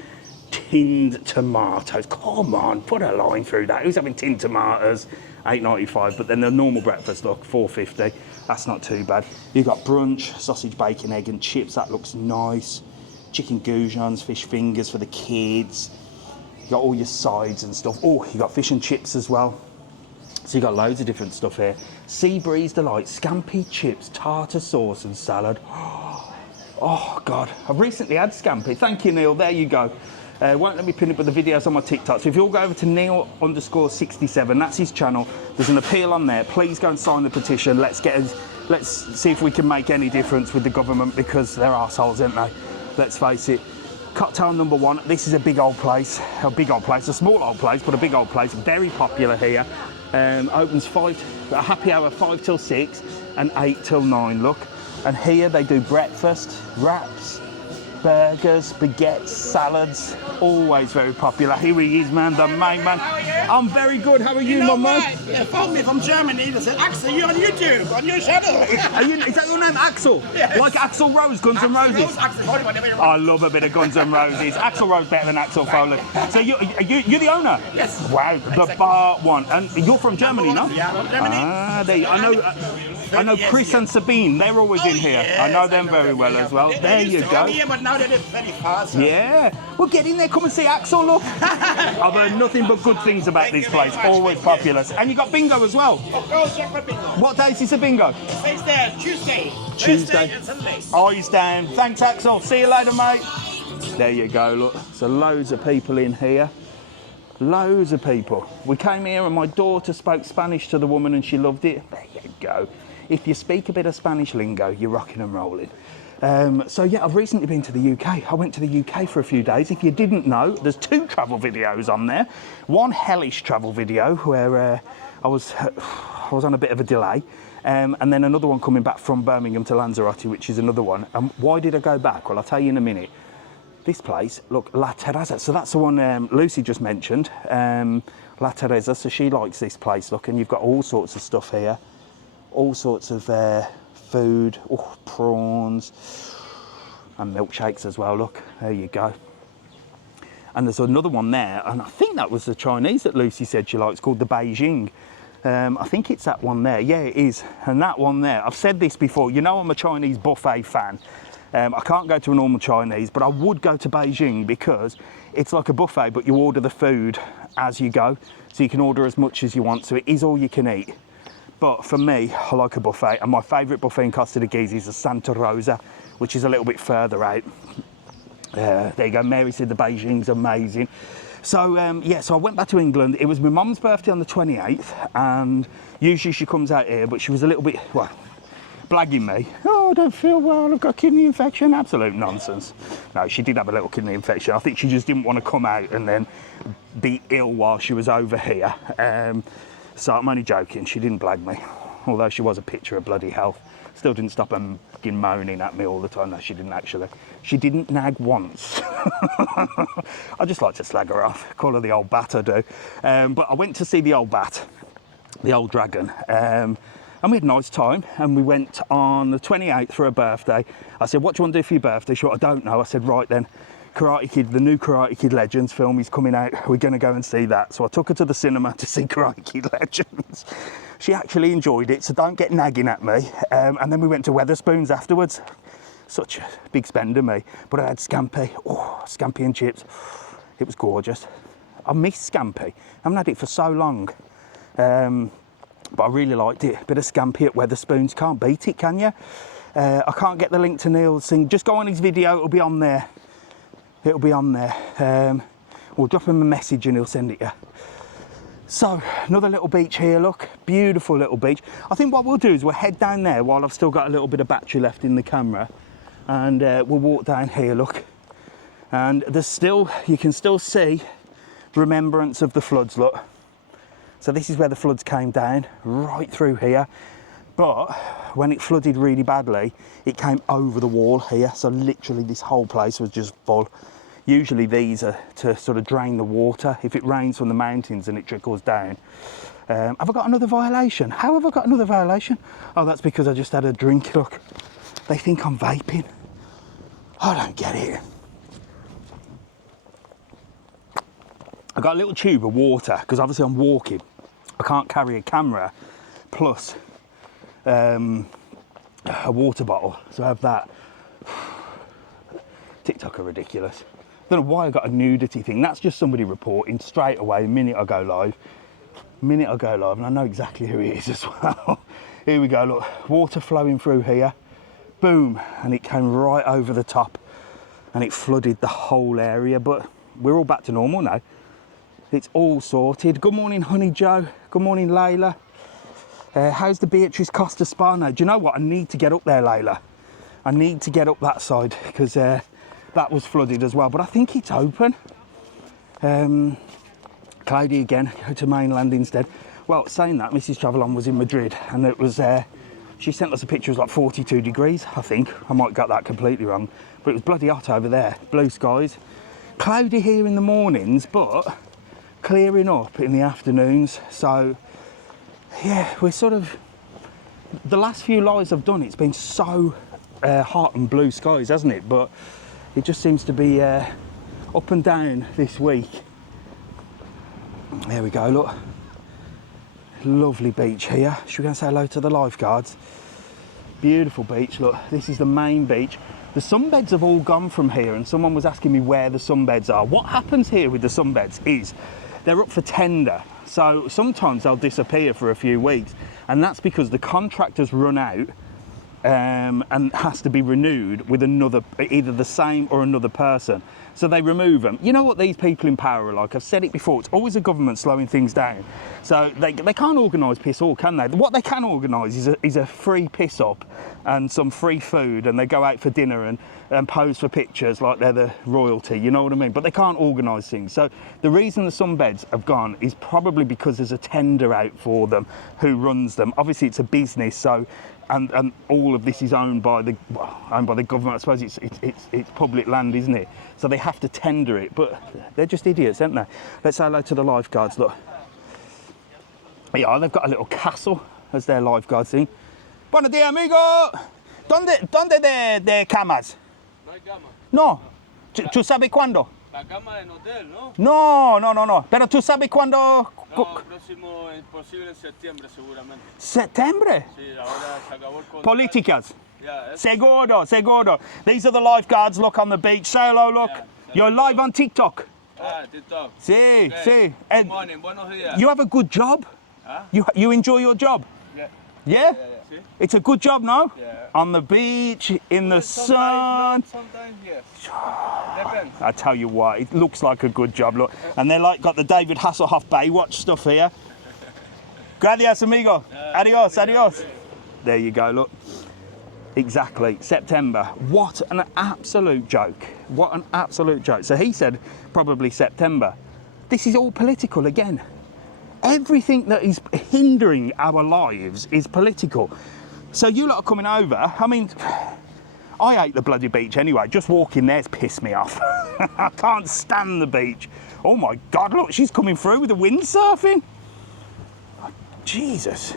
tinned tomatoes. Come on, put a line through that. Who's having tinned tomatoes? £8.95, but then the normal breakfast, look, £4.50. That's not too bad. You've got brunch, sausage, bacon, egg and chips. That looks nice. Chicken goujons, fish fingers for the kids. You got all your sides and stuff. Oh, you got fish and chips as well. So you got loads of different stuff here. Sea Breeze Delight, scampi chips, tartar sauce and salad. Oh God, I've recently had scampi. Thank you, Neil. There you go. Won't let me pin it, but the video's on my TikTok. So if you all go over to Neil_67, that's his channel. There's an appeal on there. Please go and sign the petition. Let's see if we can make any difference with the government, because they're arseholes, aren't they? Let's face it. Cocktail number 1. This is a big old place. A small old place, but a big old place. Very popular here. Opens a happy hour 5 till 6 and 8 till 9. Look, and here they do breakfast, wraps, burgers, baguettes, salads. Always very popular. Here he is, man, the main man. I'm very good. How are you, my man? They phoned me from Germany. They said, Axel, you're on YouTube, on your channel. Is that your name, Axel? Yes. Like Axl Rose, Guns N' Roses? Axel, whatever you want. I love a bit of Guns N' Roses. Axl Rose better than Axel Foley. So you're the owner? Yes. Wow, the bar one. And you're from Germany, no? Yeah, from Germany. I know Chris and Sabine. They're always in here. Yes, I know them very well as well. There you go. Here, but now they live very far. So. Yeah. Well, get in there. Come and see Axel, look. I've heard nothing but good things about this place. Always popular. And you got bingo as well. Of course, check for bingo. What days is the bingo? It's there Tuesday, Tuesday. Thursday and Sunday. Eyes down. Thanks, Axel. See you later, mate. There you go, look. So loads of people in here. Loads of people. We came here and my daughter spoke Spanish to the woman and she loved it. There you go. If you speak a bit of Spanish lingo, you're rocking and rolling. So yeah, I've recently been to the UK. I went to the UK for a few days. If you didn't know, there's 2 travel videos on there. One hellish travel video where I was on a bit of a delay. And then another one coming back from Birmingham to Lanzarote, which is another one. And why did I go back? Well, I'll tell you in a minute. This place, look, La Teresa. So that's the one Lucy just mentioned. La Teresa, so she likes this place, look, and you've got all sorts of stuff here. All sorts of food, prawns, and milkshakes as well, look, there you go. And there's another one there, and I think that was the Chinese that Lucy said she likes, called the Beijing. I think it's that one there, yeah, it is. And that one there, I've said this before, you know I'm a Chinese buffet fan. I can't go to a normal Chinese, but I would go to Beijing because it's like a buffet, but you order the food as you go. So you can order as much as you want, so it is all you can eat. But for me, I like a buffet, and my favourite buffet in Costa Teguise is the Santa Rosa, which is a little bit further out. There you go, Mary said the Beijing's amazing. So, yeah, so I went back to England. It was my mum's birthday on the 28th, and usually she comes out here, but she was a little bit, well, blagging me. Oh, I don't feel well, I've got a kidney infection. Absolute nonsense. No, she did have a little kidney infection. I think she just didn't want to come out and then be ill while she was over here. So I'm only joking, she didn't blag me. Although she was a picture of bloody health. Still didn't stop her moaning at me all the time. No, she didn't actually. She didn't nag once. I just like to slag her off, call her the old bat, I do. But I went to see the old bat, the old dragon. And we had a nice time, and we went on the 28th for her birthday. I said, what do you want to do for your birthday? She went, I don't know. I said, right then, Karate Kid, the new Karate Kid Legends film is coming out. We're going to go and see that. So I took her to the cinema to see Karate Kid Legends. She actually enjoyed it, so don't get nagging at me. And then we went to Wetherspoons afterwards. Such a big spender, me. But I had scampi. Oh, scampi and chips. It was gorgeous. I miss scampi. I haven't had it for so long. But I really liked it. A bit of scampi at Wetherspoons. Can't beat it, can you? I can't get the link to Neil's thing. Just go on his video, it'll be on there. It'll be on there. We'll drop him a message and he'll send it you. So, another little beach here, look. Beautiful little beach. I think what we'll do is we'll head down there while I've still got a little bit of battery left in the camera. And we'll walk down here, look. And there's still, you can still see remembrance of the floods, look. So this is where the floods came down, right through here. But when it flooded really badly, it came over the wall here. So literally this whole place was just full. Usually these are to sort of drain the water if it rains from the mountains and it trickles down. Have I got another violation? How have I got another violation? Oh, that's because I just had a drink. Look, they think I'm vaping. I don't get it. I got a little tube of water because obviously I'm walking. I can't carry a camera plus a water bottle, so I have that. TikTok are ridiculous. Don't know why I got a nudity thing. That's just somebody reporting straight away the minute I go live. And I know exactly who it is as well. Here we go, look, water flowing through here. Boom, and it came right over the top and it flooded the whole area, but we're all back to normal now. It's all sorted. Good morning, Honey Joe. Good morning, Layla. How's the Beatrice Costa Spa now? Do you know what? I need to get up there, Layla. I need to get up that side because that was flooded as well, but I think it's open. Cloudy again, go to mainland instead. Well, saying that, Mrs. Travelon was in Madrid and it was, she sent us a picture, it was like 42 degrees, I think. I might get that completely wrong, but it was bloody hot over there. Blue skies. Cloudy here in the mornings, but clearing up in the afternoons. So, yeah, we're sort of, the last few lives I've done, it's been so hot and blue skies, hasn't it? But it just seems to be up and down this week. There we go, look. Lovely beach here. Should we go and say hello to the lifeguards? Beautiful beach, look. This is the main beach. The sunbeds have all gone from here, and someone was asking me where the sunbeds are. What happens here with the sunbeds is they're up for tender. So sometimes they'll disappear for a few weeks, and that's because the contractors run out and has to be renewed with another, either the same or another person. So they remove them. You know what these people in power are like? I've said it before, it's always a government slowing things down. So they can't organise piss all, can they? What they can organise is a free piss up and some free food, and they go out for dinner and pose for pictures like they're the royalty, you know what I mean? But they can't organise things. So the reason the sunbeds have gone is probably because there's a tender out for them. Who runs them? Obviously it's a business, so and all of this is owned by the government. I suppose it's public land, isn't it? So they have to tender it, but they're just idiots, aren't they? Let's say hello to the lifeguards, look. Yeah, they've got a little castle as their lifeguards thing. Buenos días, amigo! ¿Dónde de camas? No hay cama. No. ¿Tú sabes cuándo? La cama en hotel, ¿no? No. Pero tú sabes cuándo. No, próximo es posible en septiembre seguramente. ¿Septiembre? Sí, ahora se acabó el contrato. Políticas. Yeah, Seguro. These are the lifeguards, look, on the beach. Say hello, look. Yeah. You're live on TikTok. TikTok. Sí. Good morning, buenos días. You have a good job? Huh? You enjoy your job? Yeah. Yeah? Sí. It's a good job, no? Yeah. On the beach, in the sun. Sometimes yes. Depends. I tell you what, it looks like a good job, look. And they're like got the David Hasselhoff Baywatch stuff here. Gracias, amigo. Adios. There you go, look. Exactly, September. What an absolute joke. So he said probably September. This is all political again. Everything that is hindering our lives is political. So you lot are coming over. I mean, I hate the bloody beach anyway. Just walking there's pissed me off. I can't stand the beach. Oh my God, look, she's coming through with the windsurfing. Oh, Jesus.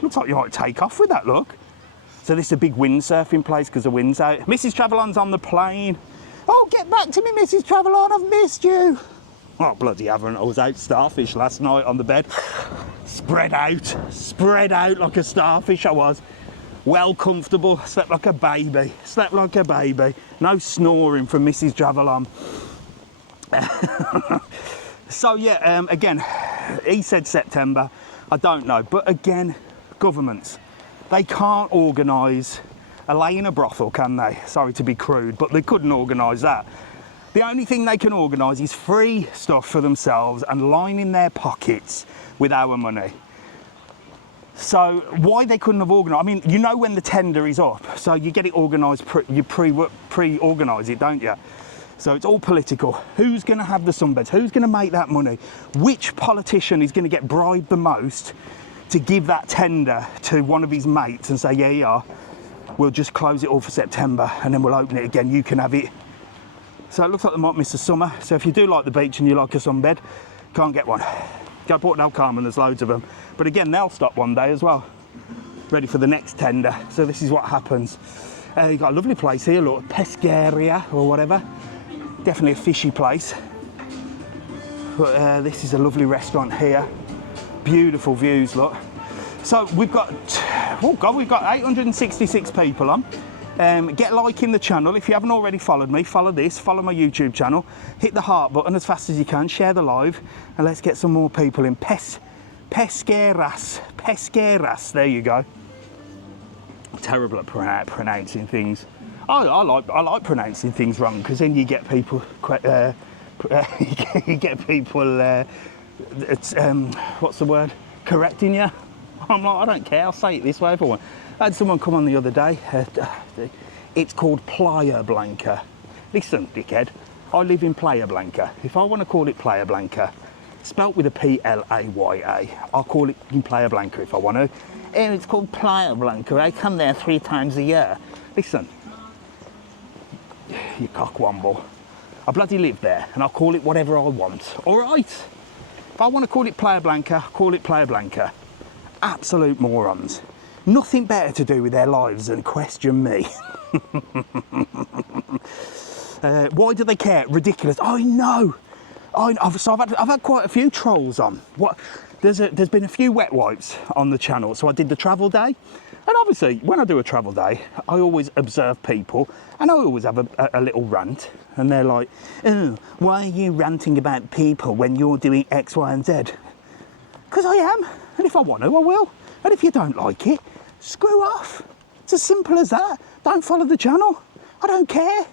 Looks like you might take off with that, look. So this is a big windsurfing place because the wind's out. Mrs. Travelon's on the plane. Oh, get back to me, Mrs. Travelon, I've missed you. Oh, bloody haven't. I was out starfish last night on the bed. Spread out like a starfish I was. Well comfortable, slept like a baby. No snoring from Mrs. Travelon. So yeah, again, he said September. I don't know, but again, governments, they can't organise a lay in a brothel, can they? Sorry to be crude, but they couldn't organise that. The only thing they can organise is free stuff for themselves and lining their pockets with our money. So why they couldn't have organised, I mean, you know when the tender is up, so you get it organised, you pre-organise it, don't you? So it's all political. Who's going to have the sunbeds? Who's going to make that money? Which politician is going to get bribed the most to give that tender to one of his mates and say, yeah, we'll just close it all for September and then we'll open it again. You can have it So it looks like they might miss the summer. So if you do like the beach and you like a sunbed, can't get one. Go Port del Carmen, there's loads of them. But again, they'll stop one day as well. Ready for the next tender. So this is what happens. You've got a lovely place here, look, Pesqueria or whatever. Definitely a fishy place. But this is a lovely restaurant here. Beautiful views, look. So we've got, oh God, we've got 866 people on. Get liking the channel. If you haven't already followed me, follow this, follow my YouTube channel. Hit the heart button as fast as you can, share the live, and let's get some more people in. Pesqueras, there you go. Terrible at pronouncing things. I like pronouncing things wrong, because then you get people, what's the word? Correcting you. I'm like, I don't care, I'll say it this way if I want. I had someone come on the other day. It's called Playa Blanca. Listen, dickhead, I live in Playa Blanca. If I want to call it Playa Blanca, spelt with a P-L-A-Y-A, I'll call it in Playa Blanca if I want to. And it's called Playa Blanca. I come there 3 times a year. Listen, you cockwomble. I bloody live there, and I'll call it whatever I want. All right? If I want to call it Playa Blanca, call it Playa Blanca. Absolute morons. Nothing better to do with their lives than question me. Why do they care? Ridiculous. I know. So I've had quite a few trolls on. There's been a few wet wipes on the channel. So I did the travel day. And obviously, when I do a travel day, I always observe people. And I always have a little rant. And they're like, oh, why are you ranting about people when you're doing X, Y, and Z? Because I am. And if I want to, I will. And if you don't like it, screw off. It's as simple as that. Don't follow the channel. I don't care.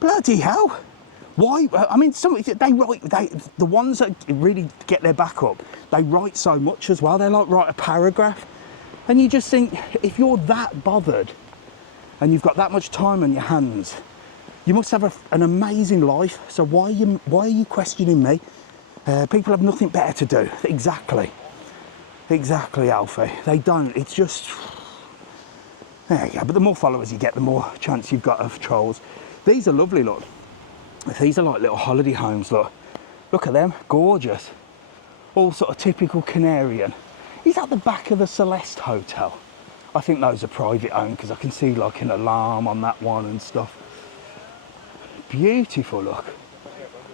Bloody hell. Why? I mean, the ones that really get their back up, they write so much as well. They like write a paragraph. And you just think, if you're that bothered and you've got that much time on your hands, you must have an amazing life. So why are you questioning me? People have nothing better to do. Exactly. Exactly, Alfie. They don't. It's just... There you go. But the more followers you get, the more chance you've got of trolls. These are lovely, look. These are like little holiday homes, look. Look at them. Gorgeous. All sort of typical Canarian. Is that the back of the Celeste Hotel? I think those are private owned, because I can see like an alarm on that one and stuff. Beautiful, look.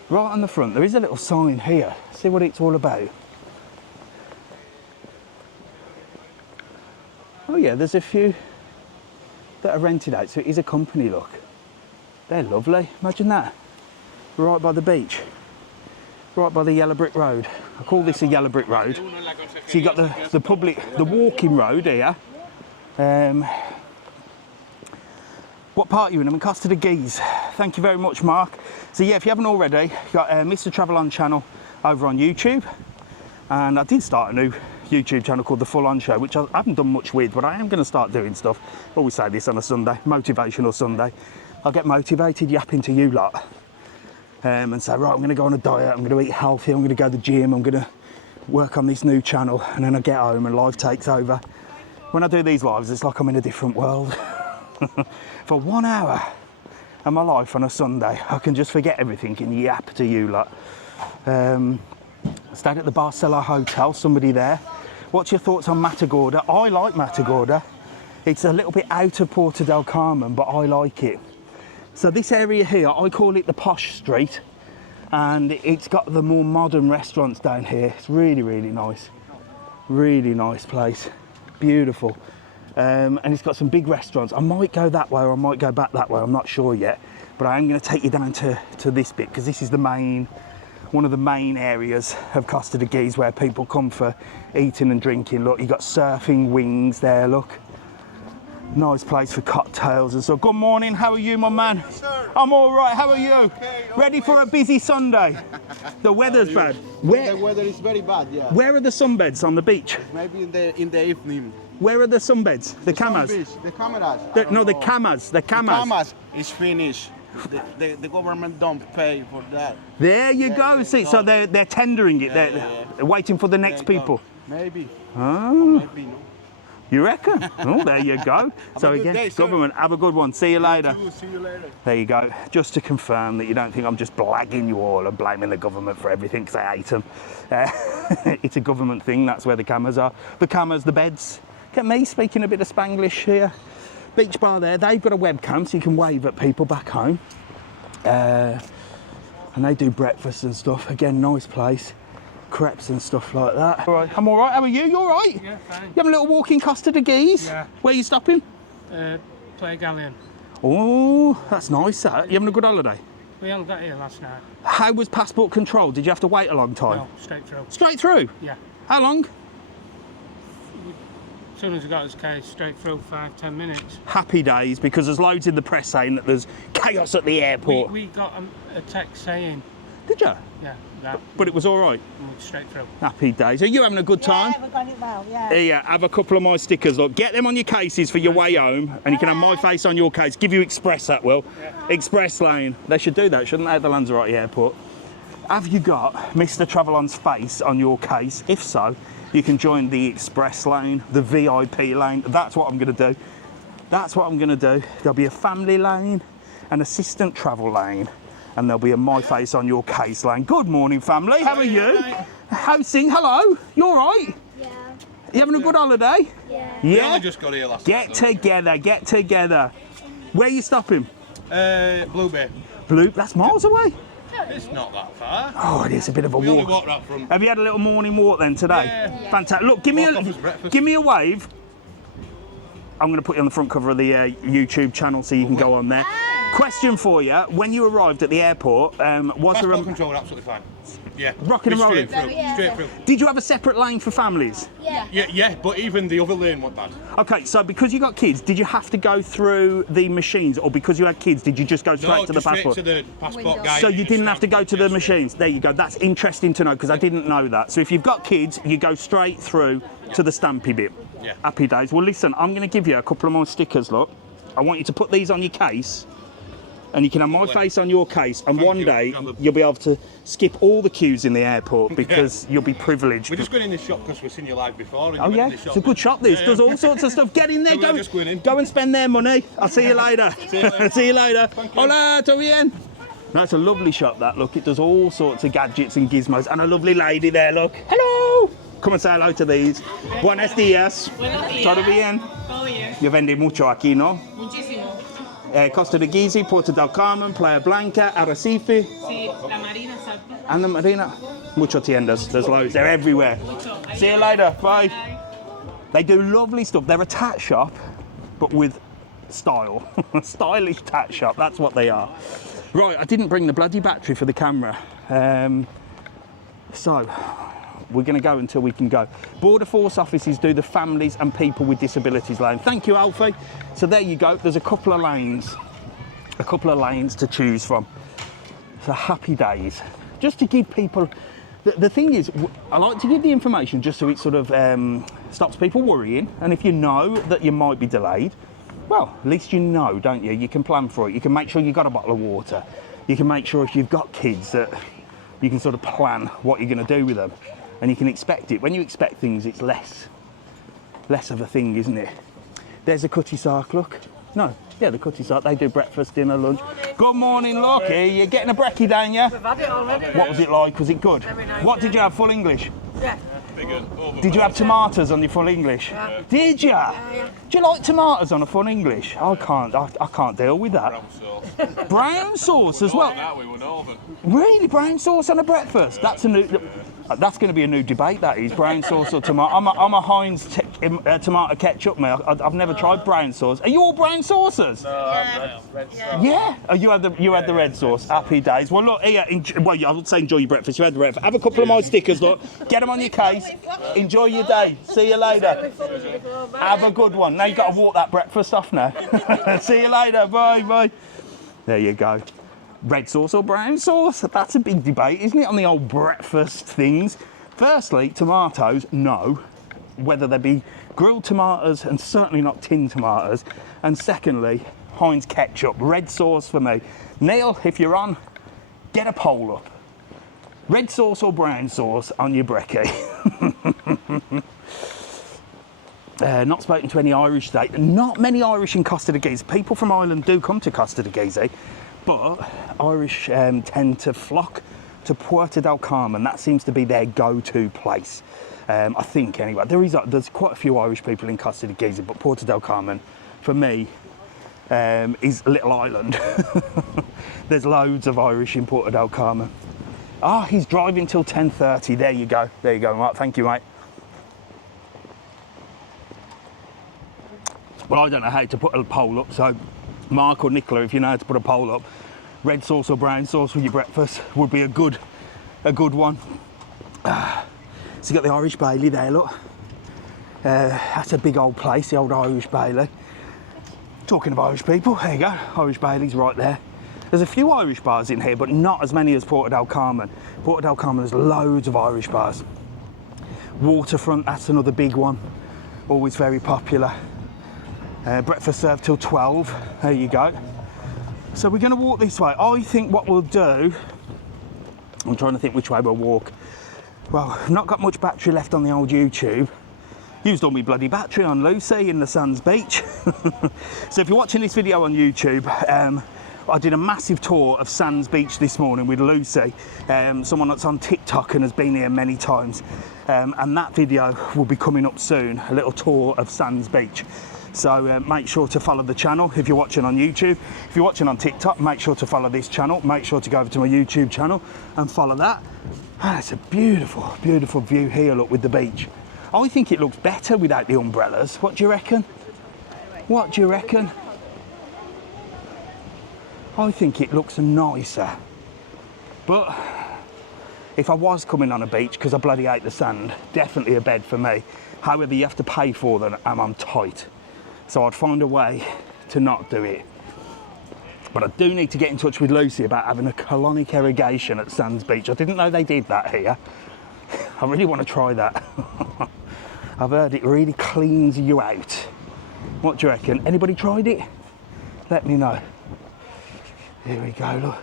Right on the front, there is a little sign here. See what it's all about. Oh yeah, there's a few that are rented out, so it is a company, look. They're lovely, imagine that. Right by the beach, right by the yellow brick road. I call this a yellow brick road. So you got the walking road here. What part are you in? I'm in Costa Teguise. Thank you very much, Mark. So yeah, if you haven't already, you've got Mr. Travel On channel over on YouTube. And I did start a new YouTube channel called The Full On Show, which I haven't done much with, but I am going to start doing stuff. I always say this on a Sunday, motivational Sunday. I'll get motivated yapping to you lot. And say, right, I'm going to go on a diet, I'm going to eat healthy, I'm going to go to the gym, I'm going to work on this new channel, and then I get home and life takes over. When I do these lives, it's like I'm in a different world. For 1 hour of my life on a Sunday, I can just forget everything and yap to you lot. I stayed at the Barcela Hotel, somebody there. What's your thoughts on Matagorda? I like Matagorda. It's a little bit out of Puerto del Carmen, but I like it. So this area here, I call it the posh street, and it's got the more modern restaurants down here. It's really, really nice. Really nice place. Beautiful. And it's got some big restaurants. I might go that way or I might go back that way, I'm not sure yet. But I am going to take you down to this bit, because this is one of the main areas of Costa Teguise where people come for eating and drinking. Look, you've got surfing wings there, look. Nice place for cocktails and so. Good morning, how are you, my man? Sir. I'm all right, how are you? Okay, Ready for a busy Sunday? The weather's bad. The weather is very bad, yeah. Where are the sunbeds on the beach? Maybe in the evening. Where are the sunbeds? The camas? The cameras. No, the camas. The camas. The camas is finished. The government don't pay for that. There you go. See, so they're tendering it. They're waiting for the next people. Maybe. Oh. Maybe, no. You reckon? Oh, there you go. So a good again, day, sir. government, have a good one. See you later. See you later. There you go. Just to confirm that you don't think I'm just blagging you all and blaming the government for everything because I hate them. It's a government thing. That's where the cameras are. The cameras, the beds. Get me speaking a bit of Spanglish here. Beach bar there. They've got a webcam so you can wave at people back home. And they do breakfast and stuff. Again, nice place. Crepes and stuff like that. All right, I'm all right. How are you? You all right? Yeah, fine. You having a little walk in Costa Teguise? Yeah. Where are you stopping? Play Galleon. Oh, that's nice. That. You having a good holiday? We only got here last night. How was passport control? Did you have to wait a long time? No, straight through. Straight through? Yeah. How long? As soon as we got his case, straight through, 5-10 minutes. Happy days, because there's loads in the press saying that there's chaos at the airport. We got a text saying, Did you? yeah, that. But it was all right. Straight through. Happy days. Are you having a good time? Yeah, we've got it well, yeah. Here, have a couple of my stickers. Look, get them on your cases for your way home, and you can have my face on your case. Give you Express, that will. Yeah. Express lane. They should do that, shouldn't they, at the Lanzarote airport? Have you got Mr. Travelon's face on your case? If so, you can join the Express lane, the VIP lane. That's what I'm going to do. That's what I'm going to do. There'll be a family lane, an assistant travel lane, and there'll be a my face on your case lane. Good morning, family. How are you? How's things? Hello. You all right? Yeah. You having a good holiday? Yeah. Yeah. just got here last Get together. Get together. Where are you stopping? Blue Bay. Blue. That's miles away. It's not that far. Oh, it is a bit of a We only walk. walked that from. Have you had a little morning walk then today? Yeah. Fantastic. Look, give Walked off his breakfast. me a wave. I'm going to put you on the front cover of the YouTube channel so you can go on there. Question for you: when you arrived at the airport, was there Passport a control, absolutely fine. Yeah. Rocking and rolling? Straight through. Straight through. Did you have a separate lane for families? Yeah. Yeah, but even the other lane wasn't bad. Okay, so because you got kids, did you have to go through the machines, or because you had kids, did you just go straight to the just straight passport? to the passport guy. So you didn't have to go to the machines. There you go. That's interesting to know because I didn't know that. So if you've got kids, you go straight through to the stampy bit. Yeah. Happy days. Well, listen, I'm going to give you a couple of more stickers. Look, I want you to put these on your case, and you can have my face on your case. And one day you'll be able to skip all the queues in the airport because you'll be privileged. We're just going in this shop because we've seen you live before. Oh yeah, it's a good shop. This does all sorts of stuff. Get in there, So we're go, just going in. go and spend their money. I'll see you later. See you later. Hola, todo bien. That's a lovely shop. That look, it does all sorts of gadgets and gizmos, and a lovely lady there. Look, hello. Come and say hello to these. Buenos días. Buenos días. Todo bien. Todo bien. You vende mucho aquí, ¿no? Muchísimo. Costa Teguise, Puerto del Carmen, Playa Blanca, Arrecife, Sí, la Marina, exacto. and the Marina. Mucho tiendas. There's loads. They're everywhere. See you later. Bye. They do lovely stuff. They're a tat shop, but with style. Stylish tat shop. That's what they are. Right, I didn't bring the bloody battery for the camera. So, we're going to go until we can go. Border Force offices do the families and people with disabilities lane. Thank you, Alfie. So there you go. There's a couple of lanes to choose from. So happy days. Just to give people, the thing is, I like to give the information just so it sort of stops people worrying. And if you know that you might be delayed, well, at least you know, don't you? You can plan for it. You can make sure you've got a bottle of water. You can make sure if you've got kids that you can sort of plan what you're going to do with them. And you can expect it. When you expect things, it's less of a thing, isn't it? There's a Cutty Sark, look. No, yeah, the Cutty Sark. They do breakfast, dinner, lunch. Good morning, look. You're getting a brekkie, don't you? We've had it already. What was it like? Was it good? Very nice, What did you have, full English? Yeah. Did you have tomatoes on your full English? Yeah. Did you? Yeah. Do you like tomatoes on a full English? I can't deal with that. Brown sauce as well. Really, brown sauce on a breakfast? That's a new. That's going to be a new debate. That is brown sauce or tomato. I'm a Heinz tomato ketchup man. I've never tried brown sauce. Are you all brown saucers? No, red sauce. Yeah. Oh, you had the red sauce. Happy days. Well, look here. I would say enjoy your breakfast. You had the breakfast. Have a couple of my stickers. Look, get them on your case. Enjoy your day. See you later. Have a good one. Now you've got to walk that breakfast off now. See you later. Bye, bye. There you go. Red sauce or brown sauce? That's a big debate, isn't it, on the old breakfast things? Firstly, tomatoes, no. Whether they be grilled tomatoes and certainly not tinned tomatoes. And secondly, Heinz ketchup, red sauce for me. Neil, if you're on, get a poll up. Red sauce or brown sauce on your brekkie? Not spoken to any Irish today. Not many Irish in Costa Teguise. People from Ireland do come to Costa Teguise, but Irish tend to flock to Puerto del Carmen. That seems to be their go-to place. I think anyway. There's quite a few Irish people in Costa Teguise, but Puerto del Carmen, for me, is a little island. There's loads of Irish in Puerto del Carmen. Ah, he's driving till 10:30. There you go. There you go. Right, thank you, mate. Well, I don't know how to put a poll up, so Mark or Nicola, if you know how to put a poll up, red sauce or brown sauce with your breakfast would be a good one. So you got the Irish Bailey there, look. That's a big old place, the old Irish Bailey. Talking of Irish people, there you go, Irish Bailey's right there. There's a few Irish bars in here, but not as many as Puerto del Carmen. Puerto del Carmen, there's loads of Irish bars. Waterfront, that's another big one, always very popular. Breakfast served till 12, there you go. So we're gonna walk this way. I think what we'll do, I'm trying to think which way we'll walk. Well, I've not got much battery left on the old YouTube. Used all my bloody battery on Lucy in the Sands Beach. So if you're watching this video on YouTube, I did a massive tour of Sands Beach this morning with Lucy, someone that's on TikTok and has been here many times. And that video will be coming up soon, a little tour of Sands Beach. So make sure to follow the channel if you're watching on YouTube. If you're watching on TikTok, make sure to follow this channel. Make sure to go over to my YouTube channel and follow that. And it's a beautiful, beautiful view here, look, with the beach. I think it looks better without the umbrellas. What do you reckon? What do you reckon? I think it looks nicer. But if I was coming on a beach, because I bloody hate the sand, definitely a bed for me. However, you have to pay for them and I'm tight. So I'd find a way to not do it. But I do need to get in touch with Lucy about having a colonic irrigation at Sands Beach. I didn't know they did that here. I really want to try that. I've heard it really cleans you out. What do you reckon? Anybody tried it? Let me know. Here we go, look.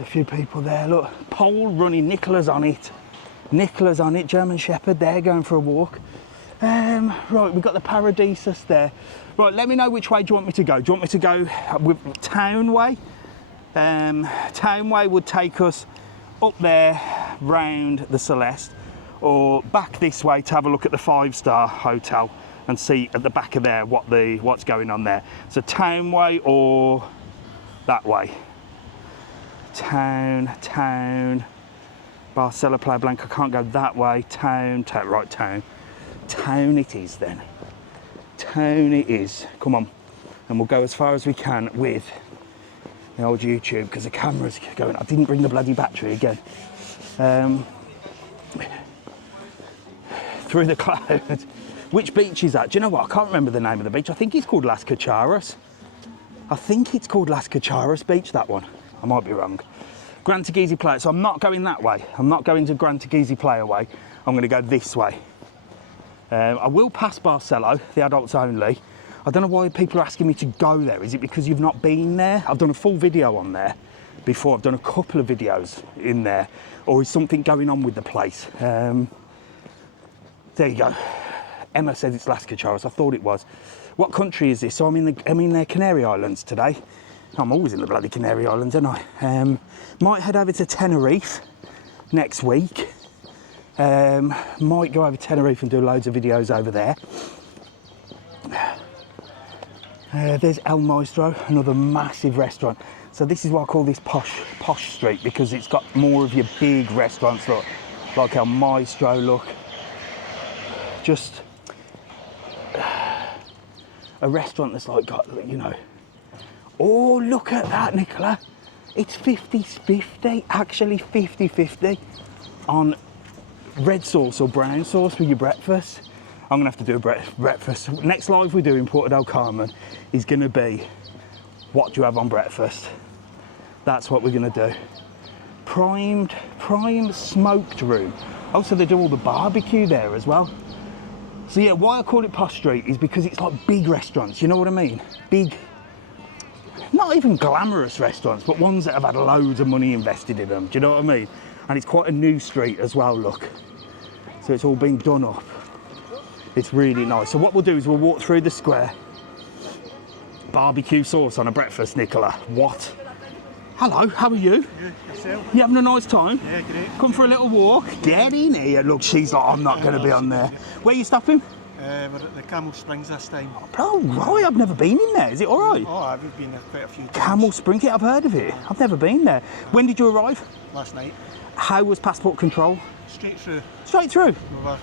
A few people there, look. Pole running, Nicola's on it. Nicola's on it, German Shepherd there, going for a walk. Right, we've got the Paradisus there. Right, let me know which way do you want me to go. Do you want me to go with Townway? Townway would take us up there, round the Celeste, or back this way to have a look at the 5-star hotel and see at the back of there what's going on there. So Townway or that way. Town, Barcella, Playa Blanca, can't go that way. Town, right, town. Town it is then. Town it is. Come on. And we'll go as far as we can with the old YouTube because the camera's going. I didn't bring the bloody battery again. Through the clouds. Which beach is that? Do you know what? I can't remember the name of the beach. I think it's called Las Cacharas. I think it's called Las Cacharas Beach, that one. I might be wrong. Gran Teguise Playa. So I'm not going that way. I'm not going to Gran Teguise Playa way. I'm going to go this way. I will pass Barcelo, the adults only. I don't know why people are asking me to go there. Is it because you've not been there? I've done a full video on there before. I've done a couple of videos in there. Or is something going on with the place? There you go. Emma says it's Las Cacharas. I thought it was. What country is this? So I'm in the Canary Islands today. I'm always in the bloody Canary Islands, aren't I? Might head over to Tenerife next week. Might go over to Tenerife and do loads of videos over there. There's El Maestro, another massive restaurant. So this is why I call this posh street, because it's got more of your big restaurants, look, like El Maestro, look. Just a restaurant that's like got, you know. Oh, look at that, Nicola. It's 50-50, actually 50-50 on red sauce or brown sauce with your breakfast. I'm gonna have to do a breakfast. Next live we do in Puerto del Carmen is gonna be, what do you have on breakfast? That's what we're gonna do. Prime smoked room. Also, they do all the barbecue there as well. So yeah, why I call it Posh Street is because it's like big restaurants, you know what I mean? Big, not even glamorous restaurants, but ones that have had loads of money invested in them, do you know what I mean? And it's quite a new street as well, look. So it's all been done up. It's really nice. So what we'll do is we'll walk through the square. Barbecue sauce on a breakfast, Nicola. What? Hello, how are you? Good, yourself? You having a nice time? Yeah, great. Come for a little walk? Get in here. Look, she's like, I'm not going to be on there. Where are you stopping? We're at the Camel Springs this time. Oh, right, I've never been in there. Is it all right? Oh, I've been there quite a few times. Camel Springs, yeah, I've heard of it. I've never been there. When did you arrive? Last night. How was passport control? Straight through. Straight through? By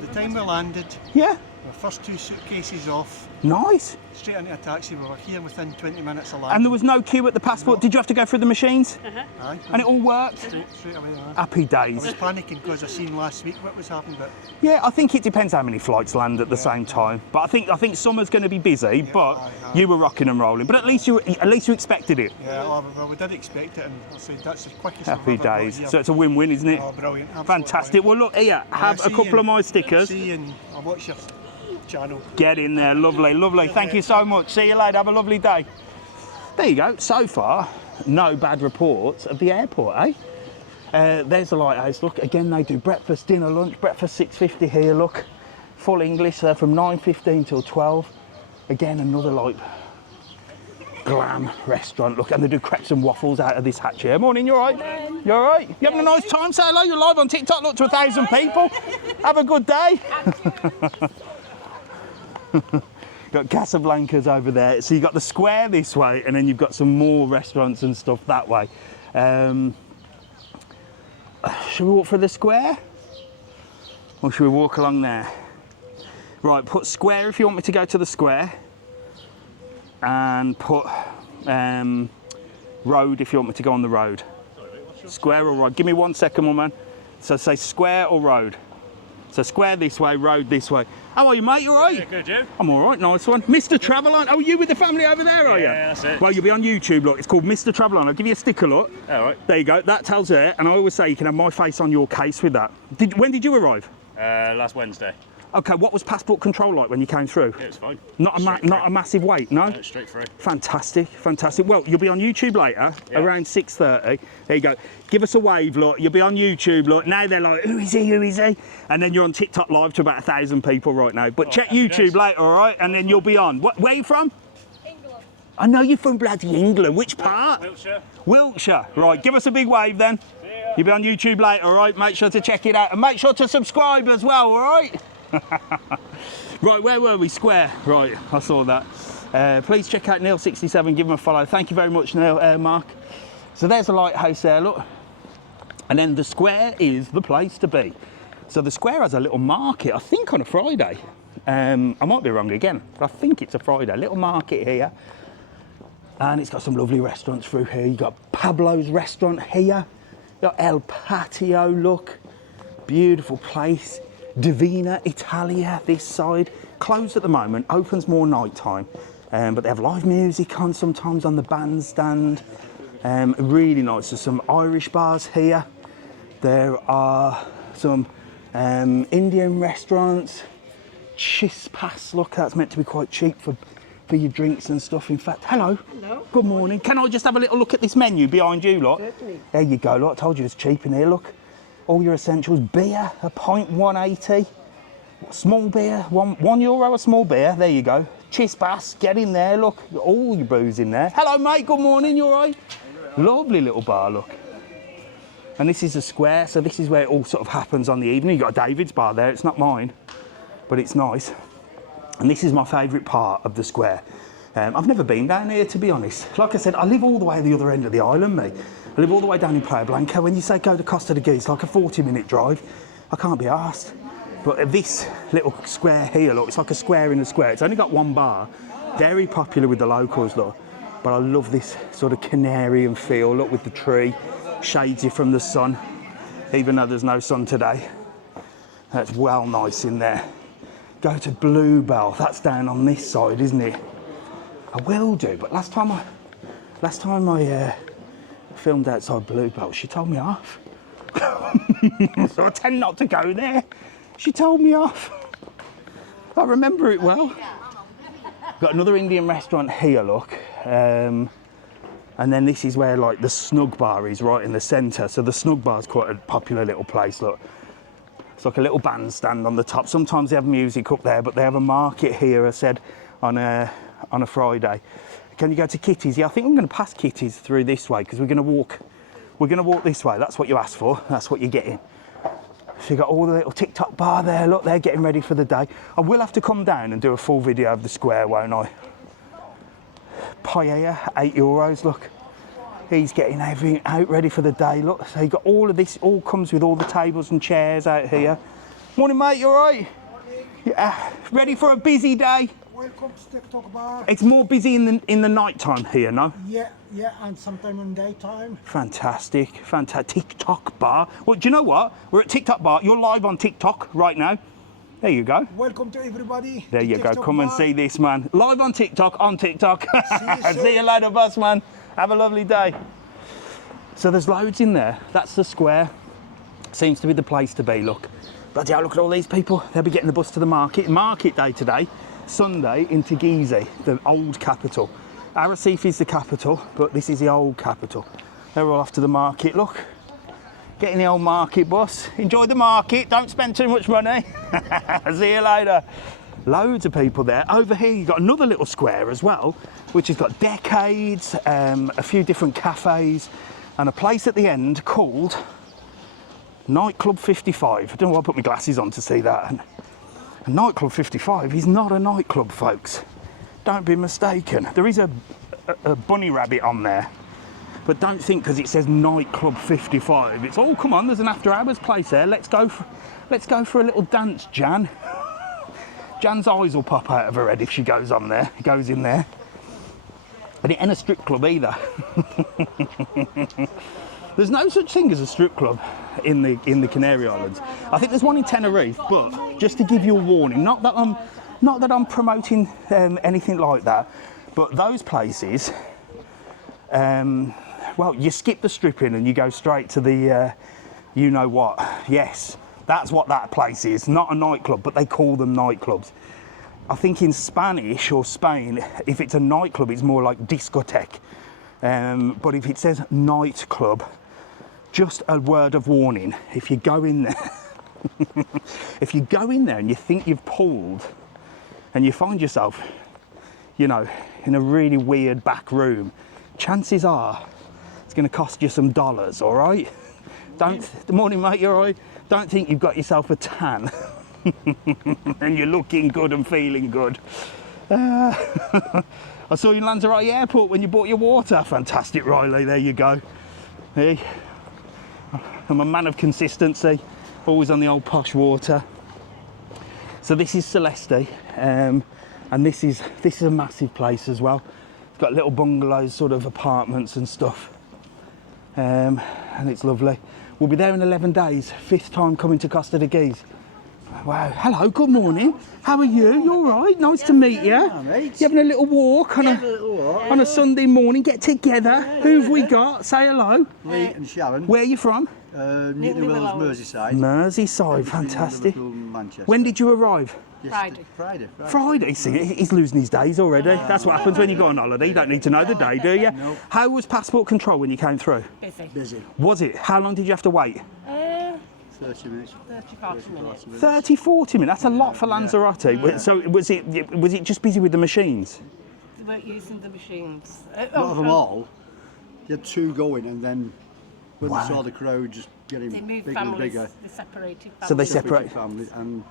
the time we landed, Yeah, the first 2 suitcases off, nice. straight into a taxi. We were here within 20 minutes of And landing. there was no queue at the passport. Did you have to go through the machines? Aye. And it all worked? Straight away, aye. Happy I days. was panicking because I seen last week what was happening, but Yeah, I think it depends how many flights land at the same time. But I think summer's going to be busy. But aye. you were rocking and rolling. But at least you expected it. yeah, well, we did expect it, and I said that's the quickest Happy I've ever got days. here. So it's a win-win, isn't it? Oh, brilliant. Absolutely Fantastic. Well, look here. Have a see couple you. of my stickers. See you, and I'll watch your channel. Get in there. Lovely, lovely. Thank you so much. See you later. Have a lovely day. There you go. So far, no bad reports of the airport, eh? There's the lighthouse. Look, again, they do breakfast, dinner, lunch. Breakfast $6.50 here. Look, full English there from 9:15 till 12. Again, another like glam restaurant. Look, and they do crepes and waffles out of this hatch here. Morning, you all right? You all right? You having a nice time? Say hello. You're live on TikTok. Look, to 1,000 people. Have a good day. Got Casablanca's over there. So you've got the square this way, and then you've got some more restaurants and stuff that way. Should we walk through the square? Or should we walk along there? Right, put square if you want me to go to the square. And put road if you want me to go on the road. Square or road? Give me 1 second, my man. So say square or road. So square this way, road this way. How are you, mate? You all right? Yeah, good, you? I'm all right, nice one. Mr. Travelon. Oh, you with the family over there, are you? Yeah, that's it. Well, you'll be on YouTube, look. It's called Mr. Travelon. I'll give you a sticker, look. All right. There you go. That tells it. And I always say you can have my face on your case with that. When did you arrive? Last Wednesday. Okay, what was passport control like when you came through? Yeah, it's fine. Not a massive wait, no? No, straight through. Fantastic, fantastic. Well, you'll be on YouTube later, Yeah. around 6:30. There you go. Give us a wave, look. You'll be on YouTube, look. Now they're like, who is he, who is he? And then you're on TikTok live to about 1,000 people right now. But check happy YouTube days. later, all right? And then you'll be on. Where are you from? England. I know you're from bloody England. Which part? Wiltshire. Wiltshire. Right, give us a big wave then. You'll be on YouTube later, all right? Make sure to check it out. And make sure to subscribe as well, all right? Right, where were we? Square. Right, I saw that. Please check out Neil67, give him a follow. Thank you very much, Neil, Mark. So there's the lighthouse there, look. And then the square is the place to be. So the square has a little market, I think on a Friday. I might be wrong again, but I think it's a Friday. Little market here. And it's got some lovely restaurants through here. You've got Pablo's restaurant here. You've got El Patio, look. Beautiful place. Divina Italia, this side. Closed at the moment, opens more night time. But they have live music on sometimes on the bandstand. Really nice. There's some Irish bars here. There are some Indian restaurants. Chispas, look, that's meant to be quite cheap for your drinks and stuff. In fact, hello. Hello. Good morning. Can I just have a little look at this menu behind you, lot? Certainly. There you go, lot. I told you it's cheap in here, look. All your essentials. Beer, a pint, 180. Small beer, €1 a small beer. There you go. Chispas, get in there, look. All your booze in there. Hello, mate. Good morning. You all right? Lovely little bar, look. And this is a square, so this is where it all sort of happens on the evening. You've got David's bar there. It's not mine, but it's nice. And this is my favourite part of the square. I've never been down here, to be honest. Like I said, I live all the way at the other end of the island, me. I live all the way down in Playa Blanca. When you say go to Costa Teguise, like a 40-minute drive, I can't be arsed. But this little square here, look, it's like a square in a square. It's only got one bar. Very popular with the locals, look. But I love this sort of Canarian feel, look, with the tree. Shades you from the sun, even though there's no sun today. That's well nice in there. Go to Bluebell, that's down on this side, isn't it? I will do, but last time I filmed outside Bluebell, she told me off. So I tend not to go there. She told me off. I remember it well. Got another Indian restaurant here, look. And then this is where like the Snug Bar is, right in the centre. So the Snug Bar is quite a popular little place, look. It's like a little bandstand on the top. Sometimes they have music up there, but they have a market here, I said, on a Friday. Can you go to Kitty's? Yeah, I think I'm going to pass Kitty's through this way because we're going to walk this way. That's what you asked for. That's what you're getting. So you've got all the little TikTok bar there. Look, they're getting ready for the day. I will have to come down and do a full video of the square, won't I? Paella, €8. Look, he's getting everything out ready for the day. Look, so you got all of this. All comes with all the tables and chairs out here. Morning, mate. You all right? Yeah. Ready for a busy day? Welcome to TikTok bar. It's more busy in the night time here, no? Yeah, and sometime in daytime. Fantastic. TikTok bar. Well, do you know what? We're at TikTok bar. You're live on TikTok right now. There you go. Welcome to everybody. There you go. TikTok Come and bar. see this, man. Live on TikTok, you See you later, boss, man. Have a lovely day. So there's loads in there. That's the square. Seems to be the place to be, look. Bloody hell, look at all these people. They'll be getting the bus to the market. Market day today. Sunday in Teguise, the old capital. Arrecife is the capital, but this is the old capital. They're all off to the market, look. Getting the old market bus. Enjoy the market, don't spend too much money. See you later. Loads of people there. Over here you've got another little square as well, which has got decades, a few different cafes, and a place at the end called Nightclub 55. I don't know why I put my glasses on to see that. And Nightclub 55 is not a nightclub, folks. Don't be mistaken. There is a bunny rabbit on there, but don't think because it says Nightclub 55. It's all, come on, there's an after hours place there. Let's go for a little dance, Jan. Jan's eyes will pop out of her head if she goes in there. But it ain't a strip club either. There's no such thing as a strip club in the Canary Islands. I think there's one in Tenerife, but just to give you a warning, not that I'm promoting anything like that, but those places, well, you skip the stripping and you go straight to the, you know what? Yes, that's what that place is. Not a nightclub, but they call them nightclubs. I think in Spanish or Spain, if it's a nightclub, it's more like discotheque. But if it says nightclub, just a word of warning, if you go in there, if you go in there and you think you've pulled and you find yourself, you know, in a really weird back room, chances are it's going to cost you some dollars, all right? Good morning, mate, you all right? Don't think you've got yourself a tan and you're looking good and feeling good. I saw you in Lanzarote Airport when you bought your water. Fantastic, Riley, there you go. Hey, I'm a man of consistency, always on the old posh water. So this is Celeste, and this is a massive place as well. It's got little bungalows, sort of apartments and stuff, and it's lovely. We'll be there in 11 days, 5th time coming to Costa Teguise. Wow, hello, good morning. How are you? You all right? Nice to meet you. You having a little walk on a Sunday morning? Get together. Who've we got? Say hello. Lee and Sharon. Where are you from? Newton Willows, Merseyside. Merseyside, fantastic. When did you arrive? Friday. See, he's losing his days already. That's what happens when you go on holiday. You don't need to know the day, do you? No. How was passport control when you came through? Busy. Was it? How long did you have to wait? 30 minutes. 40 minutes. 30, 40 minutes. That's a lot for Lanzarote. Yeah. So was it just busy with the machines? They weren't using the machines. Not of them all. You had 2 going, and then when they saw the crowd just getting They moved bigger families. and bigger, They separated families. So they separate. families, and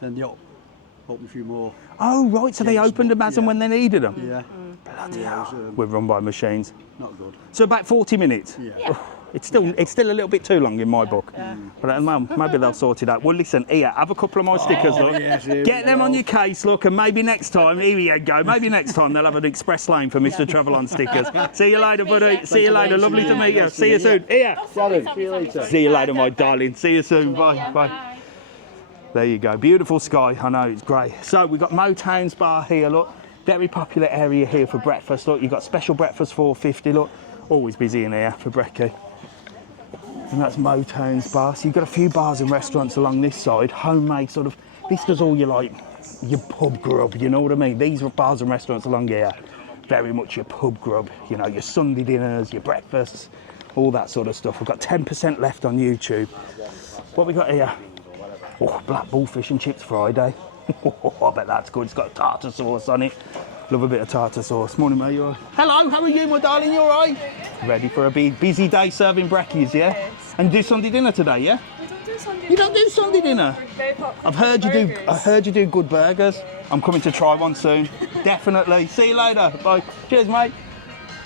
then they opened a few more. Oh right, so they opened them as and when they needed them. Yeah. Bloody Yeah, hell. it was, We're run by machines. not good. So about 40 minutes. Yeah. It's still a little bit too long in my book. But maybe they'll sort it out. Well, listen, here, have a couple of my stickers, look. yes, here Get we them go. on your case, look, and maybe next time, here you go, maybe next time they'll have an express lane for Mr. Travel on stickers. See you later, buddy. See you later. Lovely to meet you. See you soon. Here. See you later. See you later, my darling. See you soon. Bye. Bye. There you go. Beautiful sky. I know, it's grey. So we've got Motown's bar here, look. Very popular area here for breakfast. Look, you've got special breakfast $4.50, look. Always busy in here for brekkie. And that's Motown's bar. So you've got a few bars and restaurants along this side. Homemade sort of, this does all your pub grub, you know what I mean? These are bars and restaurants along here. Very much your pub grub, you know, your Sunday dinners, your breakfasts, all that sort of stuff. We've got 10% left on YouTube. What we got here? Oh, black bull fish and chips Friday. I bet that's good. It's got tartar sauce on it. Love a bit of tartar sauce. Morning, mate. You all right? Hello, how are you, my darling? You all right? Ready for a big, busy day serving brekkies, yeah? Yes. And do Sunday dinner today, yeah? We don't do Sunday. You don't do Sunday dinner? Very popular I've heard you do. burgers. I heard you do good burgers. I'm coming to try one soon. Definitely. See you later. Bye. Cheers, mate.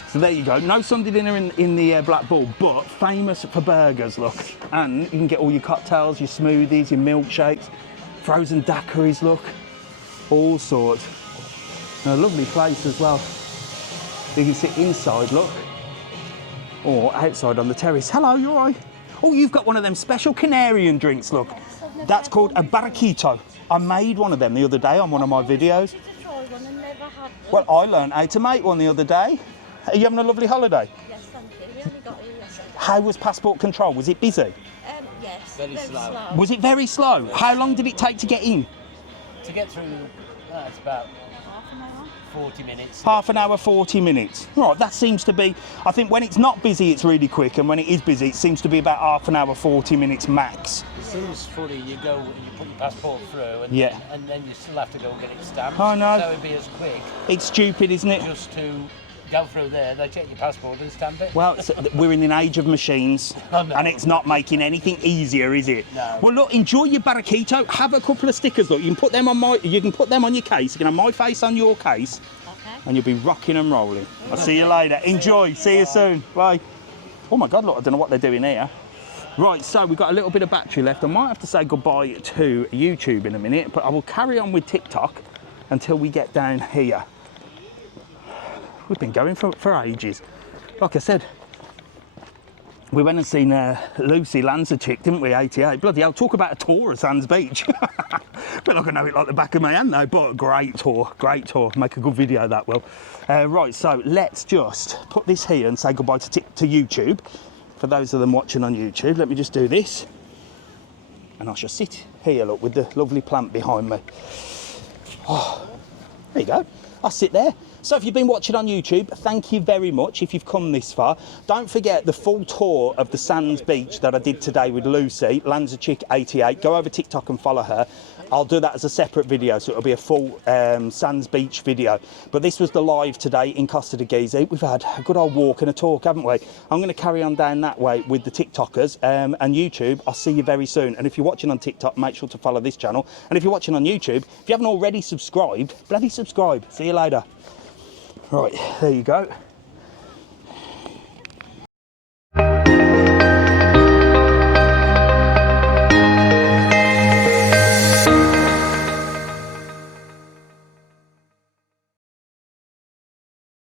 So there you go. No Sunday dinner in the Black Bull, but famous for burgers. Look, and you can get all your cocktails, your smoothies, your milkshakes, frozen daiquiris. Look, all sorts. And a lovely place as well. You can sit inside. Look, or outside on the terrace. Hello, you all right? Oh, you've got one of them special Canarian drinks. Look, that's called a barraquito. I made one of them the other day on one of my videos. Well, I learned how to make one the other day. Are you having a lovely holiday? Yes, thank you. We only got here yesterday. How was passport control? Was it busy? Yes. Very slow. Was it very slow? How long did it take to get in? To get through, it's about 40 minutes. Half an hour, 40 minutes. Right, that seems to be, I think when it's not busy, it's really quick, and when it is busy, it seems to be about half an hour, 40 minutes max. It seems funny, you go and you put your passport through and, Yeah. and then you still have to go and get it stamped. I know. So it'd be as quick It's stupid, isn't it? just to go through there, they check your passport and stamp it. Well, we're in an age of machines, I know. and it's not making anything easier, is it? No. Well, look, enjoy your barraquito. Have a couple of stickers. Look, you can put them on your case. You can have my face on your case, and you'll be rocking and rolling. I'll see you later. Enjoy. See you soon. Bye. Oh my God! Look, I don't know what they're doing here. Right, so we've got a little bit of battery left. I might have to say goodbye to YouTube in a minute, but I will carry on with TikTok until we get down here. We've been going for ages. Like I said, we went and seen Lucy Lanzarote, didn't we, 88? Bloody hell, talk about a tour of Sands Beach. Feel like I know it like the back of my hand though, but great tour, great tour. Make a good video, that will. Right, so let's just put this here and say goodbye to YouTube. For those of them watching on YouTube, let me just do this. And I shall sit here, look, with the lovely plant behind me. Oh, there you go. I'll sit there. So if you've been watching on YouTube, thank you very much if you've come this far. Don't forget the full tour of the Sands Beach that I did today with Lucy, Lanzarote 88. Go over TikTok and follow her. I'll do that as a separate video, so it'll be a full Sands Beach video. But this was the live today in Costa Teguise. We've had a good old walk and a talk, haven't we? I'm going to carry on down that way with the TikTokers and YouTube. I'll see you very soon. And if you're watching on TikTok, make sure to follow this channel. And if you're watching on YouTube, if you haven't already subscribed, bloody subscribe. See you later. Right, there you go.